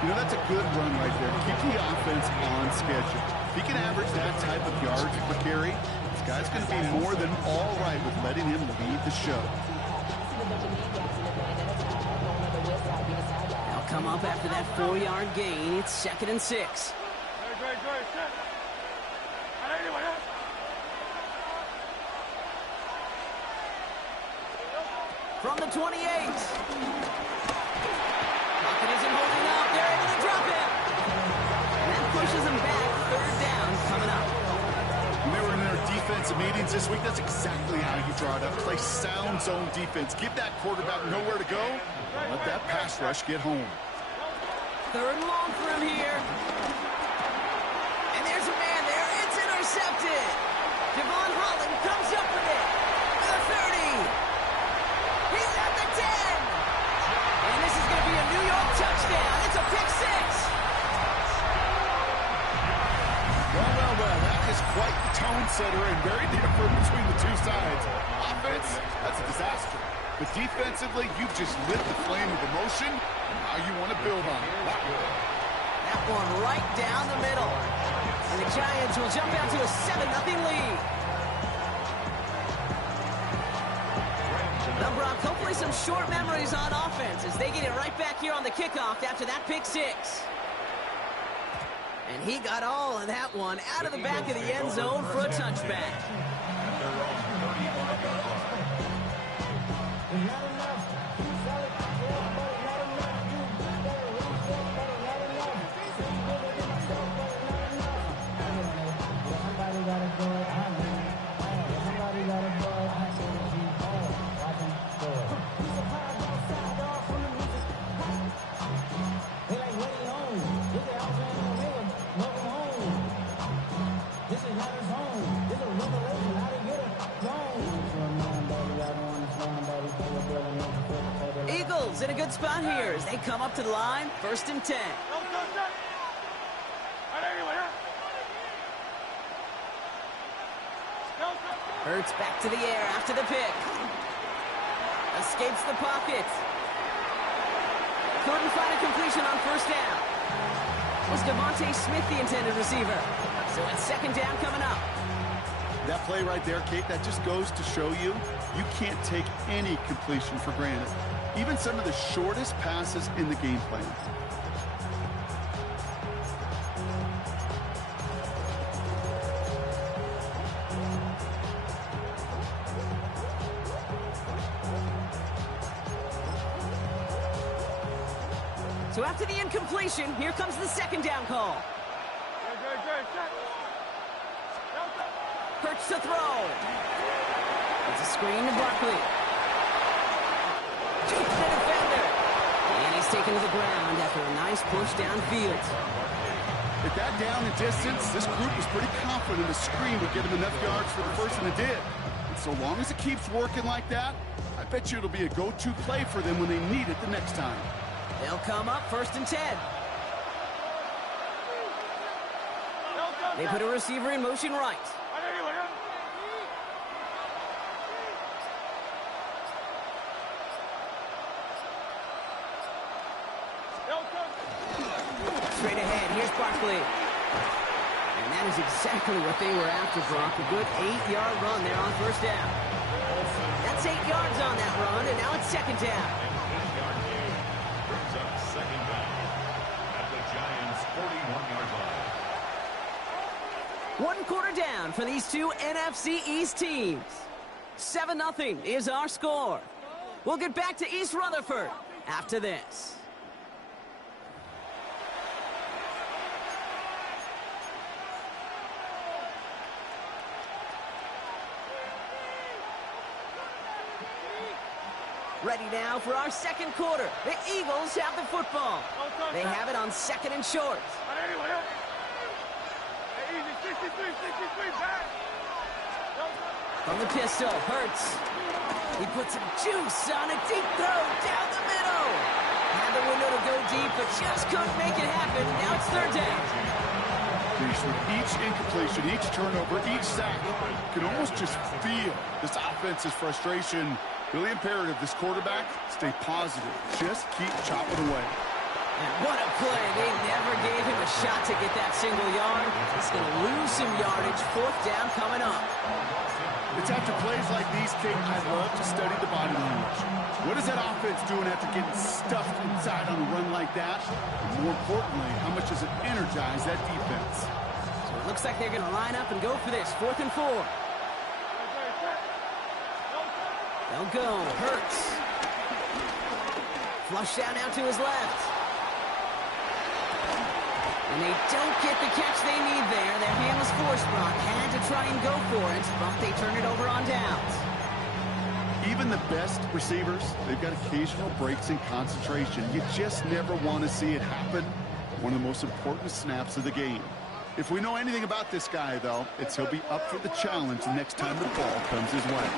You know, that's a good run right there. Keep the offense on schedule. If he can average that type of yards per carry, this guy's going to be more than all right with letting him lead the show. They'll come up after that 4-yard gain. It's 2nd and 6. From the 28. Pocket isn't holding up. They're able to drop him. And that pushes him back. 3rd down coming up. When they were in their defensive meetings this week, that's exactly how you draw it up. Play sound zone defense. Give that quarterback nowhere to go. Let that pass rush get home. 3rd and long for him here. And there's a man there. It's intercepted. Javon Holland comes up with it. To the 30. He's at the 10. And this is going to be a New York touchdown. It's a pick 6. Well, that is quite the tone setter and very different between the two sides. Offense, that's a disaster. But defensively, you've just lit the flame of emotion, and now you want to build on it. That one right down the middle. And the Giants will jump out to a 7-0 lead. Now, Brock, hopefully some short memories on offense as they get it right back here on the kickoff after that pick six. And he got all of that one out of the back of the end zone for a touchback. Eagles in a good spot here as they come up to the line, 1st and 10. Hurts back to the air after the pick. Escapes the pocket. Couldn't find a completion on 1st down. Was Devontae Smith the intended receiver? So it's 2nd down coming up. That play right there, Kate, that just goes to show you can't take any completion for granted. Even some of the shortest passes in the game plan. So after the incompletion, here comes the 2nd down call. Hurts to throw. It's a screen to Barkley. Jukes the defender. And he's taken to the ground after a nice push downfield. At that down and distance, this group was pretty confident the screen would get him enough yards for the first, and it did. And so long as it keeps working like that, I bet you it'll be a go-to play for them when they need it the next time. They'll come up 1st and 10. They put a receiver in motion right. Straight ahead, here's Barkley. And that is exactly what they were after, Brock. A good 8-yard run there on 1st down. That's 8 yards on that run, and now it's 2nd down. Brings up 2nd down at the Giants' 41-yard line. 1 quarter down for these two NFC East teams. 7-0 is our score. We'll get back to East Rutherford after this. Ready now for our 2nd quarter. The Eagles have the football. They have it on 2nd and short. From the pistol, Hurts. He puts some juice on a deep throw down the middle. Had the window to go deep, but just couldn't make it happen. Now it's 3rd down. With each incompletion, each turnover, each sack, you can almost just feel this offense's frustration. Really imperative, this quarterback, stay positive. Just keep chopping away. And what a play. They never gave him a shot to get that single yard. He's going to lose some yardage. 4th down coming up. It's after plays like these, Kate, I love to study the body language. What is that offense doing after getting stuffed inside on a run like that? And more importantly, how much does it energize that defense? So it looks like they're going to line up and go for this. 4th and 4. They'll go. Hurts. Flush down out to his left. And they don't get the catch they need there. Their hand was forced, Brock. Had to try and go for it, but they turn it over on downs. Even the best receivers, they've got occasional breaks in concentration. You just never want to see it happen. One of the most important snaps of the game. If we know anything about this guy, though, it's he'll be up for the challenge the next time the ball comes his way.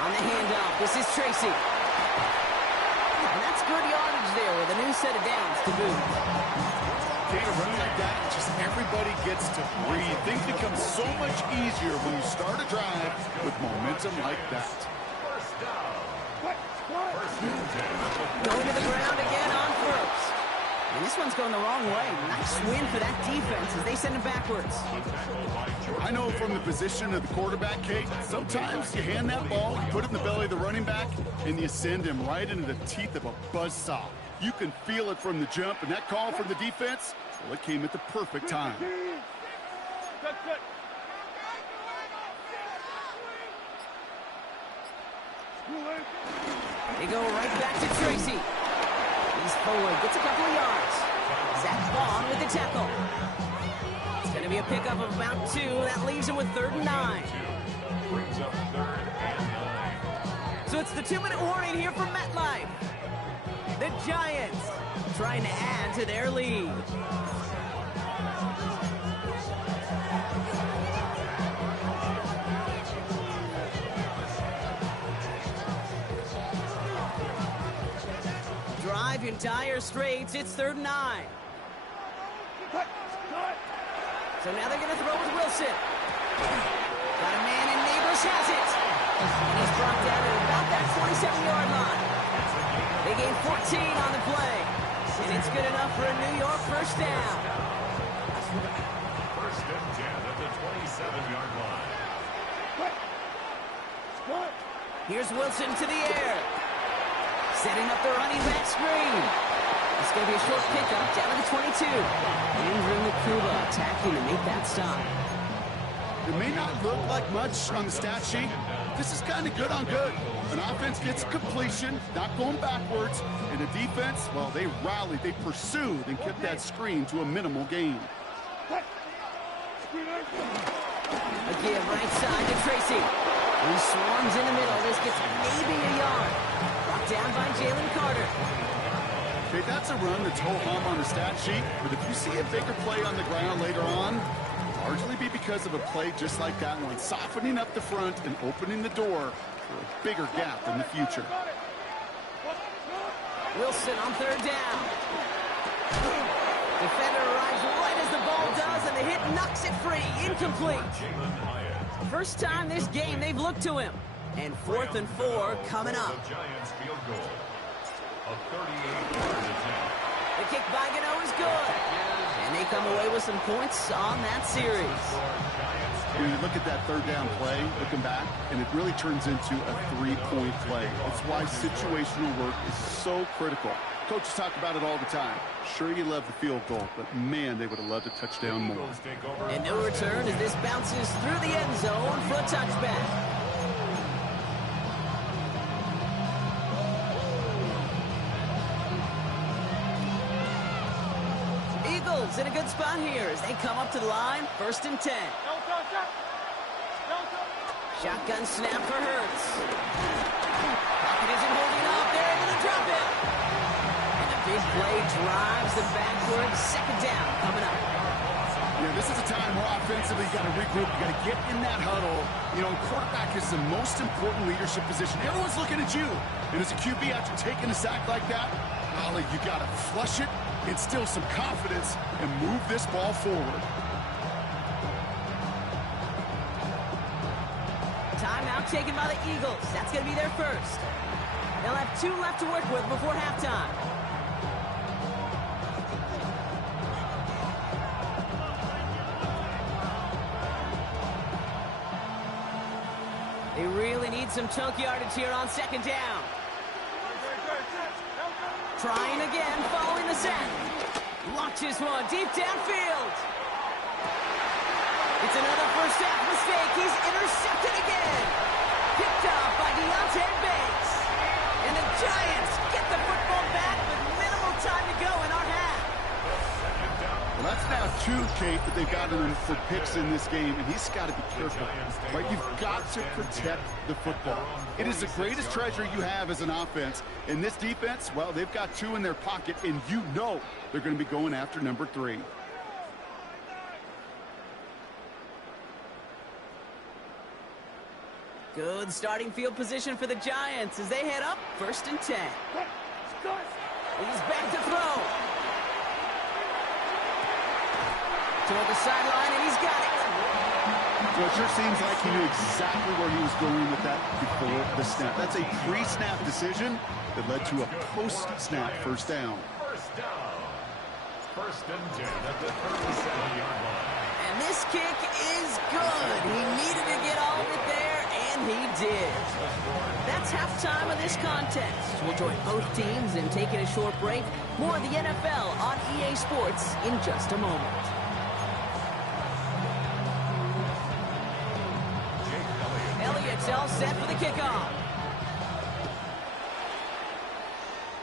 On the handoff, this is Tracy. And that's good yardage there with a new set of downs to boot. Kate, a run like that, just everybody gets to breathe. Things become so much easier when you start a drive with momentum like that. First down. Going to the ground again on 1st. And this one's going the wrong way. Nice win for that defense as they send it backwards. I know from the position of the quarterback, Kate, sometimes you hand that ball, you put it in the belly of the running back, and you send him right into the teeth of a buzzsaw. You can feel it from the jump, and that call from the defense, well, it came at the perfect time. They go right back to Tracy. He's forward, gets a couple of yards. Zach Vaughn with the tackle. It's going to be a pickup of about 2. That leaves him with 3rd and 9. Brings up 3rd and 9. So it's the 2-minute warning here from MetLife. The Giants trying to add to their lead. Drive in dire straits. It's 3rd and 9. So now they're going to throw with Wilson. Got a man, and Neighbors has it. And he's dropped down at about that 27-yard line. They gain 14 on the play. And it's good enough for a New York first down. 1st and 10 at the 27-yard line. Here's Wilson to the air. Setting up the running back screen. It's going to be a short pickup down to the 22. Andrew Nakuba attacking to make that stop. It may not look like much on the stat sheet. This is kind of good on good. An offense gets completion, not going backwards, and the defense, well, they rallied, they pursued, and kept that screen to a minimal gain. Again, right side to Tracy. He swarms in the middle. This gets maybe a yard. Brought down by Jalen Carter. Okay, that's a run that's ho-hum on the stat sheet, but if you see a bigger play on the ground later on, largely be because of a play just like that one, softening up the front and opening the door for a bigger gap in the future. Wilson on 3rd down. Defender arrives right as the ball does, and the hit knocks it free. Incomplete. First time this game they've looked to him. And 4th and 4 coming up. The Giants field goal. A 38-yard attempt. The kick by Gano is good. And they come away with some points on that series. You look at that 3rd down play, looking back, and it really turns into a 3-point play. That's why situational work is so critical. Coaches talk about it all the time. Sure, you love the field goal, but man, they would have loved a touchdown more. And no return as this bounces through the end zone for a touchback. Eagles in a good spot here as they come up to the line. 1st and 10. Shotgun snap for Hurts. Pocket isn't holding up. They're able to drop it. And a big play drives them backwards. 2nd down coming up. Yeah, this is a time where offensively you got to regroup. You got to get in that huddle. You know, quarterback is the most important leadership position. Everyone's looking at you. And as a QB, after taking a sack like that, Ollie, you got to flush it, instill some confidence, and move this ball forward. Timeout taken by the Eagles. That's going to be their first. They'll have 2 left to work with before halftime. They really need some chunk yardage here on 2nd down. Trying again, following the sack. Launches one deep downfield. It's another first half mistake. He's intercepted again. Picked up by Deontay Banks. And the Giants get the football back with minimal time to go in our half. Well, that's now 2, Kate, that they've gotten him for picks in this game, and he's got to be careful. Right? You've got to protect the football. It is the greatest treasure you have as an offense. In this defense, well, they've got 2 in their pocket, and you know they're going to be going after number 3. Good starting field position for the Giants as they head up 1st and 10. He's back to throw. Toward the sideline, and he's got it. So it sure seems like he knew exactly where he was going with that before the snap. That's a pre-snap decision that led to a post-snap first down. First down. First and 10 at the 37-yard line. And this kick is good. He needed to get all of it there, and he did. That's halftime of this contest. We'll join both teams in taking a short break. More of the NFL on EA Sports in just a moment. Elliott's all set for the kickoff.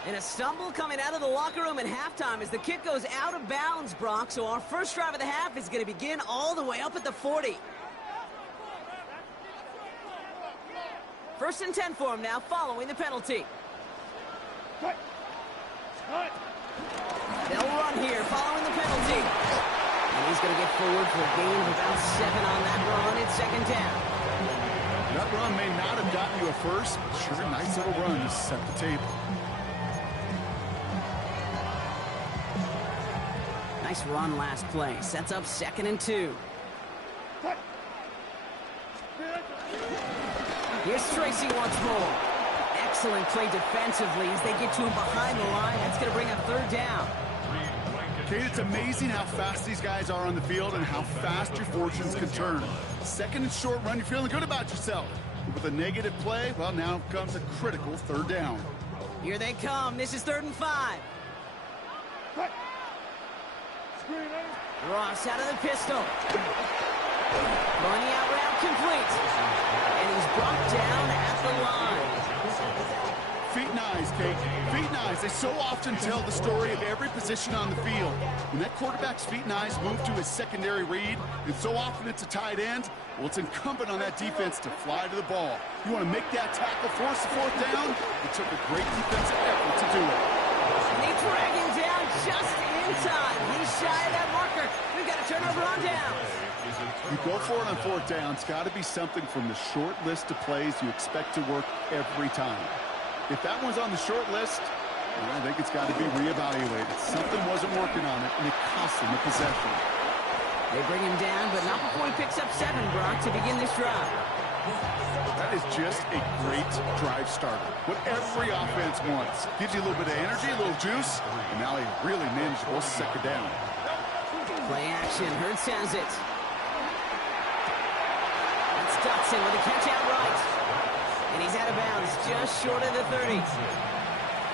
And a stumble coming out of the locker room at halftime as the kick goes out of bounds, Brock. So our first drive of the half is going to begin all the way up at the 40. First and 10 for him now, following the penalty. They'll run here, following the penalty. And he's going to get forward for a gain of about 7 on that run. It's second down. That run may not have gotten you a first. Sure, nice little run to set the table. Nice run last play. Sets up second and 2. Here's Tracy once more. Excellent play defensively as they get to him behind the line. That's going to bring up third down. Kate, it's amazing how fast these guys are on the field and how fast your fortunes can turn. Second and short run, you're feeling good about yourself. But with a negative play, well, now comes a critical third down. Here they come. This is 3rd and 5. Ross out of the pistol. Throwing the out route complete. And he's brought down at the line. Feet and eyes, Kate. Feet and eyes. They so often tell the story of every position on the field. When that quarterback's feet and eyes move to his secondary read, and so often it's a tight end, well, it's incumbent on that defense to fly to the ball. You want to make that tackle, force the fourth down? It took a great defensive effort to do it. And they drag him down just in time. He's shy of that marker. We've got a turnover on down. You go for it on fourth down. It's got to be something from the short list of plays you expect to work every time. If that one's on the short list, well, I think it's got to be reevaluated. Something wasn't working on it, and it cost him the possession. They bring him down, but not before he picks up 7, Brock, to begin this drive. That is just a great drive starter. What every offense wants. Gives you a little bit of energy, a little juice, and now a really manageable second down. Play action. Hurts has it. That's Dotson with a catch out right. And he's out of bounds just short of the 30.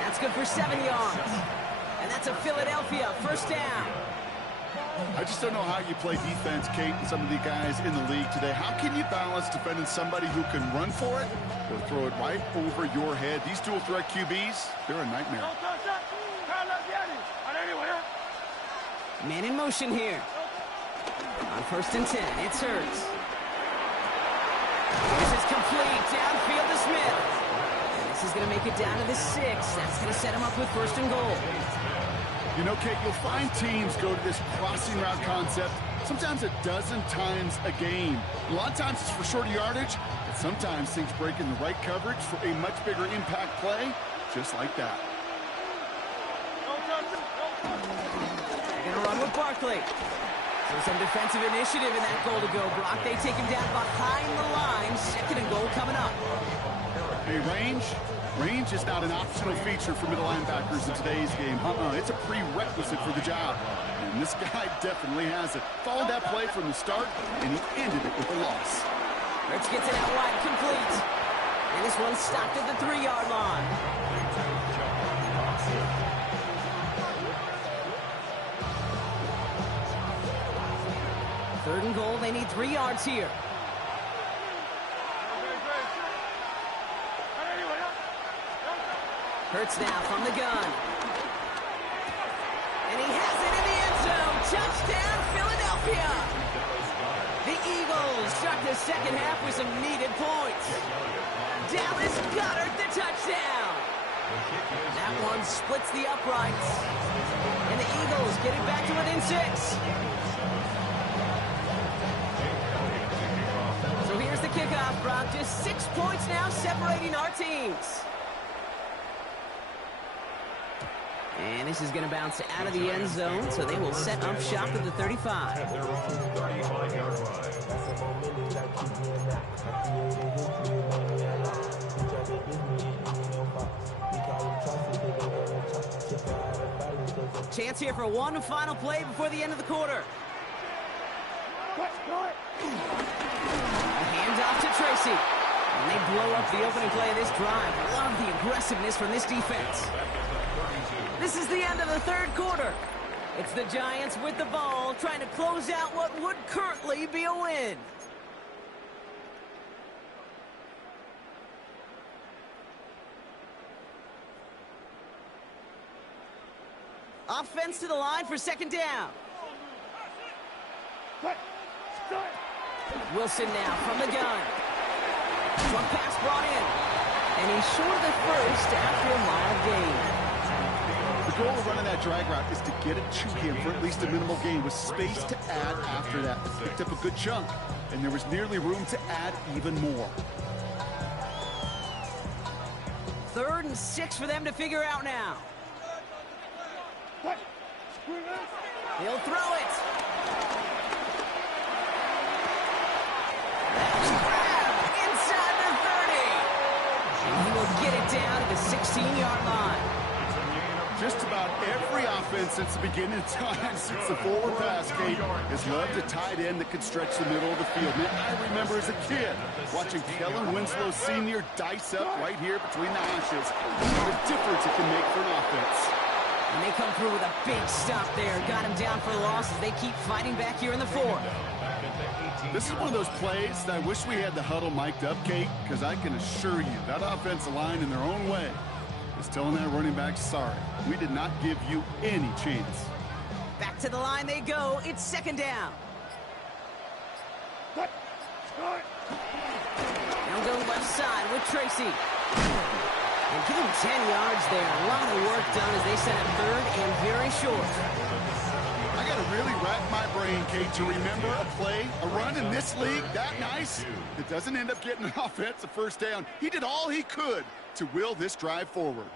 That's good for 7 yards. And that's a Philadelphia first down. I just don't know how you play defense, Kate, and some of the guys in the league today. How can you balance defending somebody who can run for it or throw it right over your head? These dual threat QBs, they're a nightmare. Man in motion here. On first and 10, it's Hurts. This is complete. Downfield to Smith. And this is going to make it down to the 6. That's going to set him up with first and goal. You know, Kate, you'll find teams go to this crossing route concept sometimes a dozen times a game. A lot of times it's for short yardage, but sometimes things break in the right coverage for a much bigger impact play, just like that. They're going to run with Barkley. So some defensive initiative in that goal to go, Brock. They take him down behind the line. Second and goal coming up. Hey, range is not an optional feature for middle linebackers in today's game. It's a prerequisite for the job. And this guy definitely has it. Followed that play from the start, and he ended it with a loss. Hurts gets it out wide, complete. And this one's stopped at the 3-yard line. Third and goal, they need 3 yards here. Hurts now from the gun. And he has it in the end zone. Touchdown, Philadelphia. The Eagles start the second half with some needed points. Dallas Goedert the touchdown. That one splits the uprights. And the Eagles get it back to within 6. So here's the kickoff, Brock. Just 6 points now separating our teams. And this is going to bounce out of the end zone, so they will set up shop at the 35. At their own 35-yard line. Chance here for one final play before the end of the quarter. A handoff to Tracy. And they blow up the opening play of this drive. Love the aggressiveness from this defense. This is the end of the third quarter. It's the Giants with the ball, trying to close out what would currently be a win. Offense to the line for second down. Wilson now from the gun. One pass brought in. And he's short of the first after a mild gain. The goal of running that drag route is to get it to him for at least a minimal gain with space to add after that. Picked up a good chunk, and there was nearly room to add even more. 3rd and 6 for them to figure out now. He'll throw it. That's grabbed inside the 30. And he will get it down to the 16-yard line. Just about every offense since the beginning of time, since the forward pass game, has loved a tight end that could stretch the middle of the field. Man, I remember as a kid watching Kellen Winslow Sr. dice up right here between the hashes. What a difference it can make for an offense. And they come through with a big stop there. Got him down for a loss as they keep fighting back here in the 4th. This is one of those plays that I wish we had the huddle mic'd up, Kate, because I can assure you that offensive line in their own way is telling that running back, sorry, we did not give you any chance. Back to the line they go. It's second down. Now go left side with Tracy. And give him 10 yards there. A lot of work done as they set up 3rd and very short. I got to really rack my brain, Kate, to remember a play, a run in this league that nice that doesn't end up getting an offensive first down. He did all he could to will this drive forward.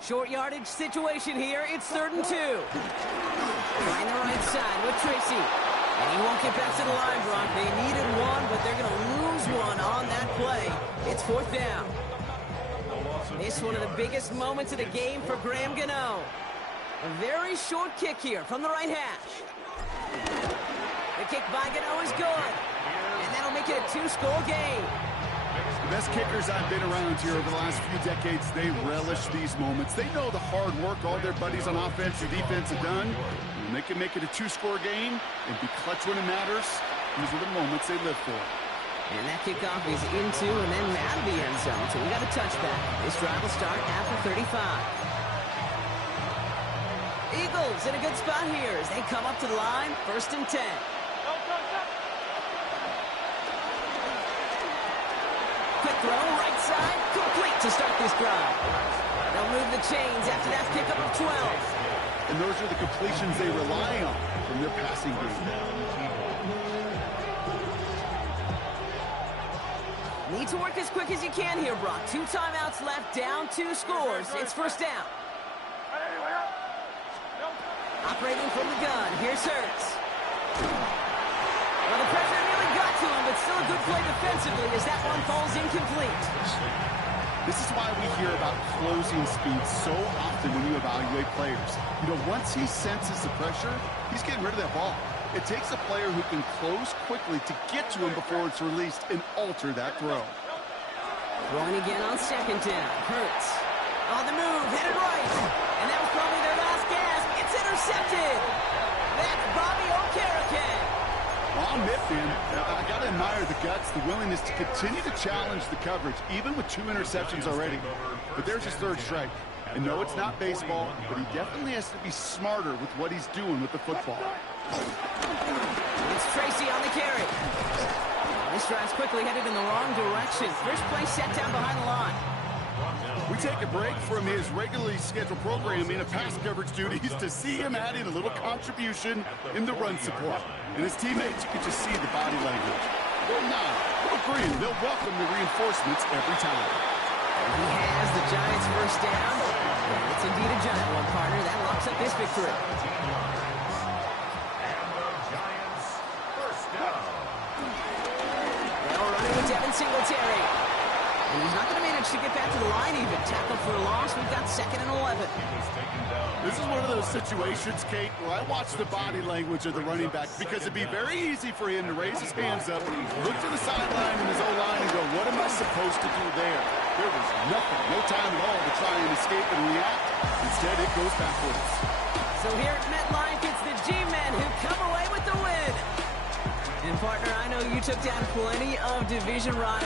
Short yardage situation here. It's 3rd and 2. Trying the right side with Tracy. And he won't get back to the line, Brock. They needed one, but they're going to lose one on that play. It's 4th down. This one of the biggest moments of the game for Graham Gano. A very short kick here from the right hash. The kick by Gano is good. And that'll make it a 2-score game. The best kickers I've been around here over the last few decades, they relish these moments. They know the hard work all their buddies on offense and defense have done. And they can make it a 2-score game and be clutch when it matters. These are the moments they live for. And that kickoff is into and then out of the end zone. So we got a touchback. This drive will start after 35. Eagles in a good spot here as they come up to the line. 1st and 10. Quick throw, right side, complete to start this drive. They'll move the chains after that pickup of 12. And those are the completions they rely on from their passing game. Need to work as quick as you can here, Brock. 2 timeouts left, down 2 scores. It's 1st down. Operating from the gun, here's Hurts. Well, the pressure nearly got to him, but still a good play defensively as that one falls incomplete. This is why we hear about closing speed so often when you evaluate players. You know, once he senses the pressure, he's getting rid of that ball. It takes a player who can close quickly to get to him before it's released and alter that throw. Throwing again on 2nd down. Hurts. On the move, headed right. And that was probably their last gasp. It's intercepted. That's Bobby Okereke. Well, I'll admit, man, I got to admire the guts, the willingness to continue to challenge the coverage, even with 2 interceptions already. But there's his 3rd strike. And no, it's not baseball, but he definitely has to be smarter with what he's doing with the football. It's Tracy on the carry. This drive's quickly headed in the wrong direction. First play set down behind the line. We take a break from his regularly scheduled programming of pass coverage duties to see him adding a little contribution in the run support. And his teammates, you can just see the body language. They'll nod, they'll agree, they'll welcome the reinforcements every time. And he has the Giants' first down. And it's indeed a giant one, partner. That locks up this victory. Singletary. And he's not going to manage to get back to the line even. Tackle for a loss. We've got 2nd and 11. This is one of those situations, Kate, where I watch the body language of the running back because it'd be very easy for him to raise his hands up, look to the sideline and his O-line and go, what am I supposed to do there? There was nothing, no time at all to try and escape and react. Instead, it goes backwards. So here at MetLife, it's the G-Men who come away with the win. And partner, I know you took down plenty of division rivals.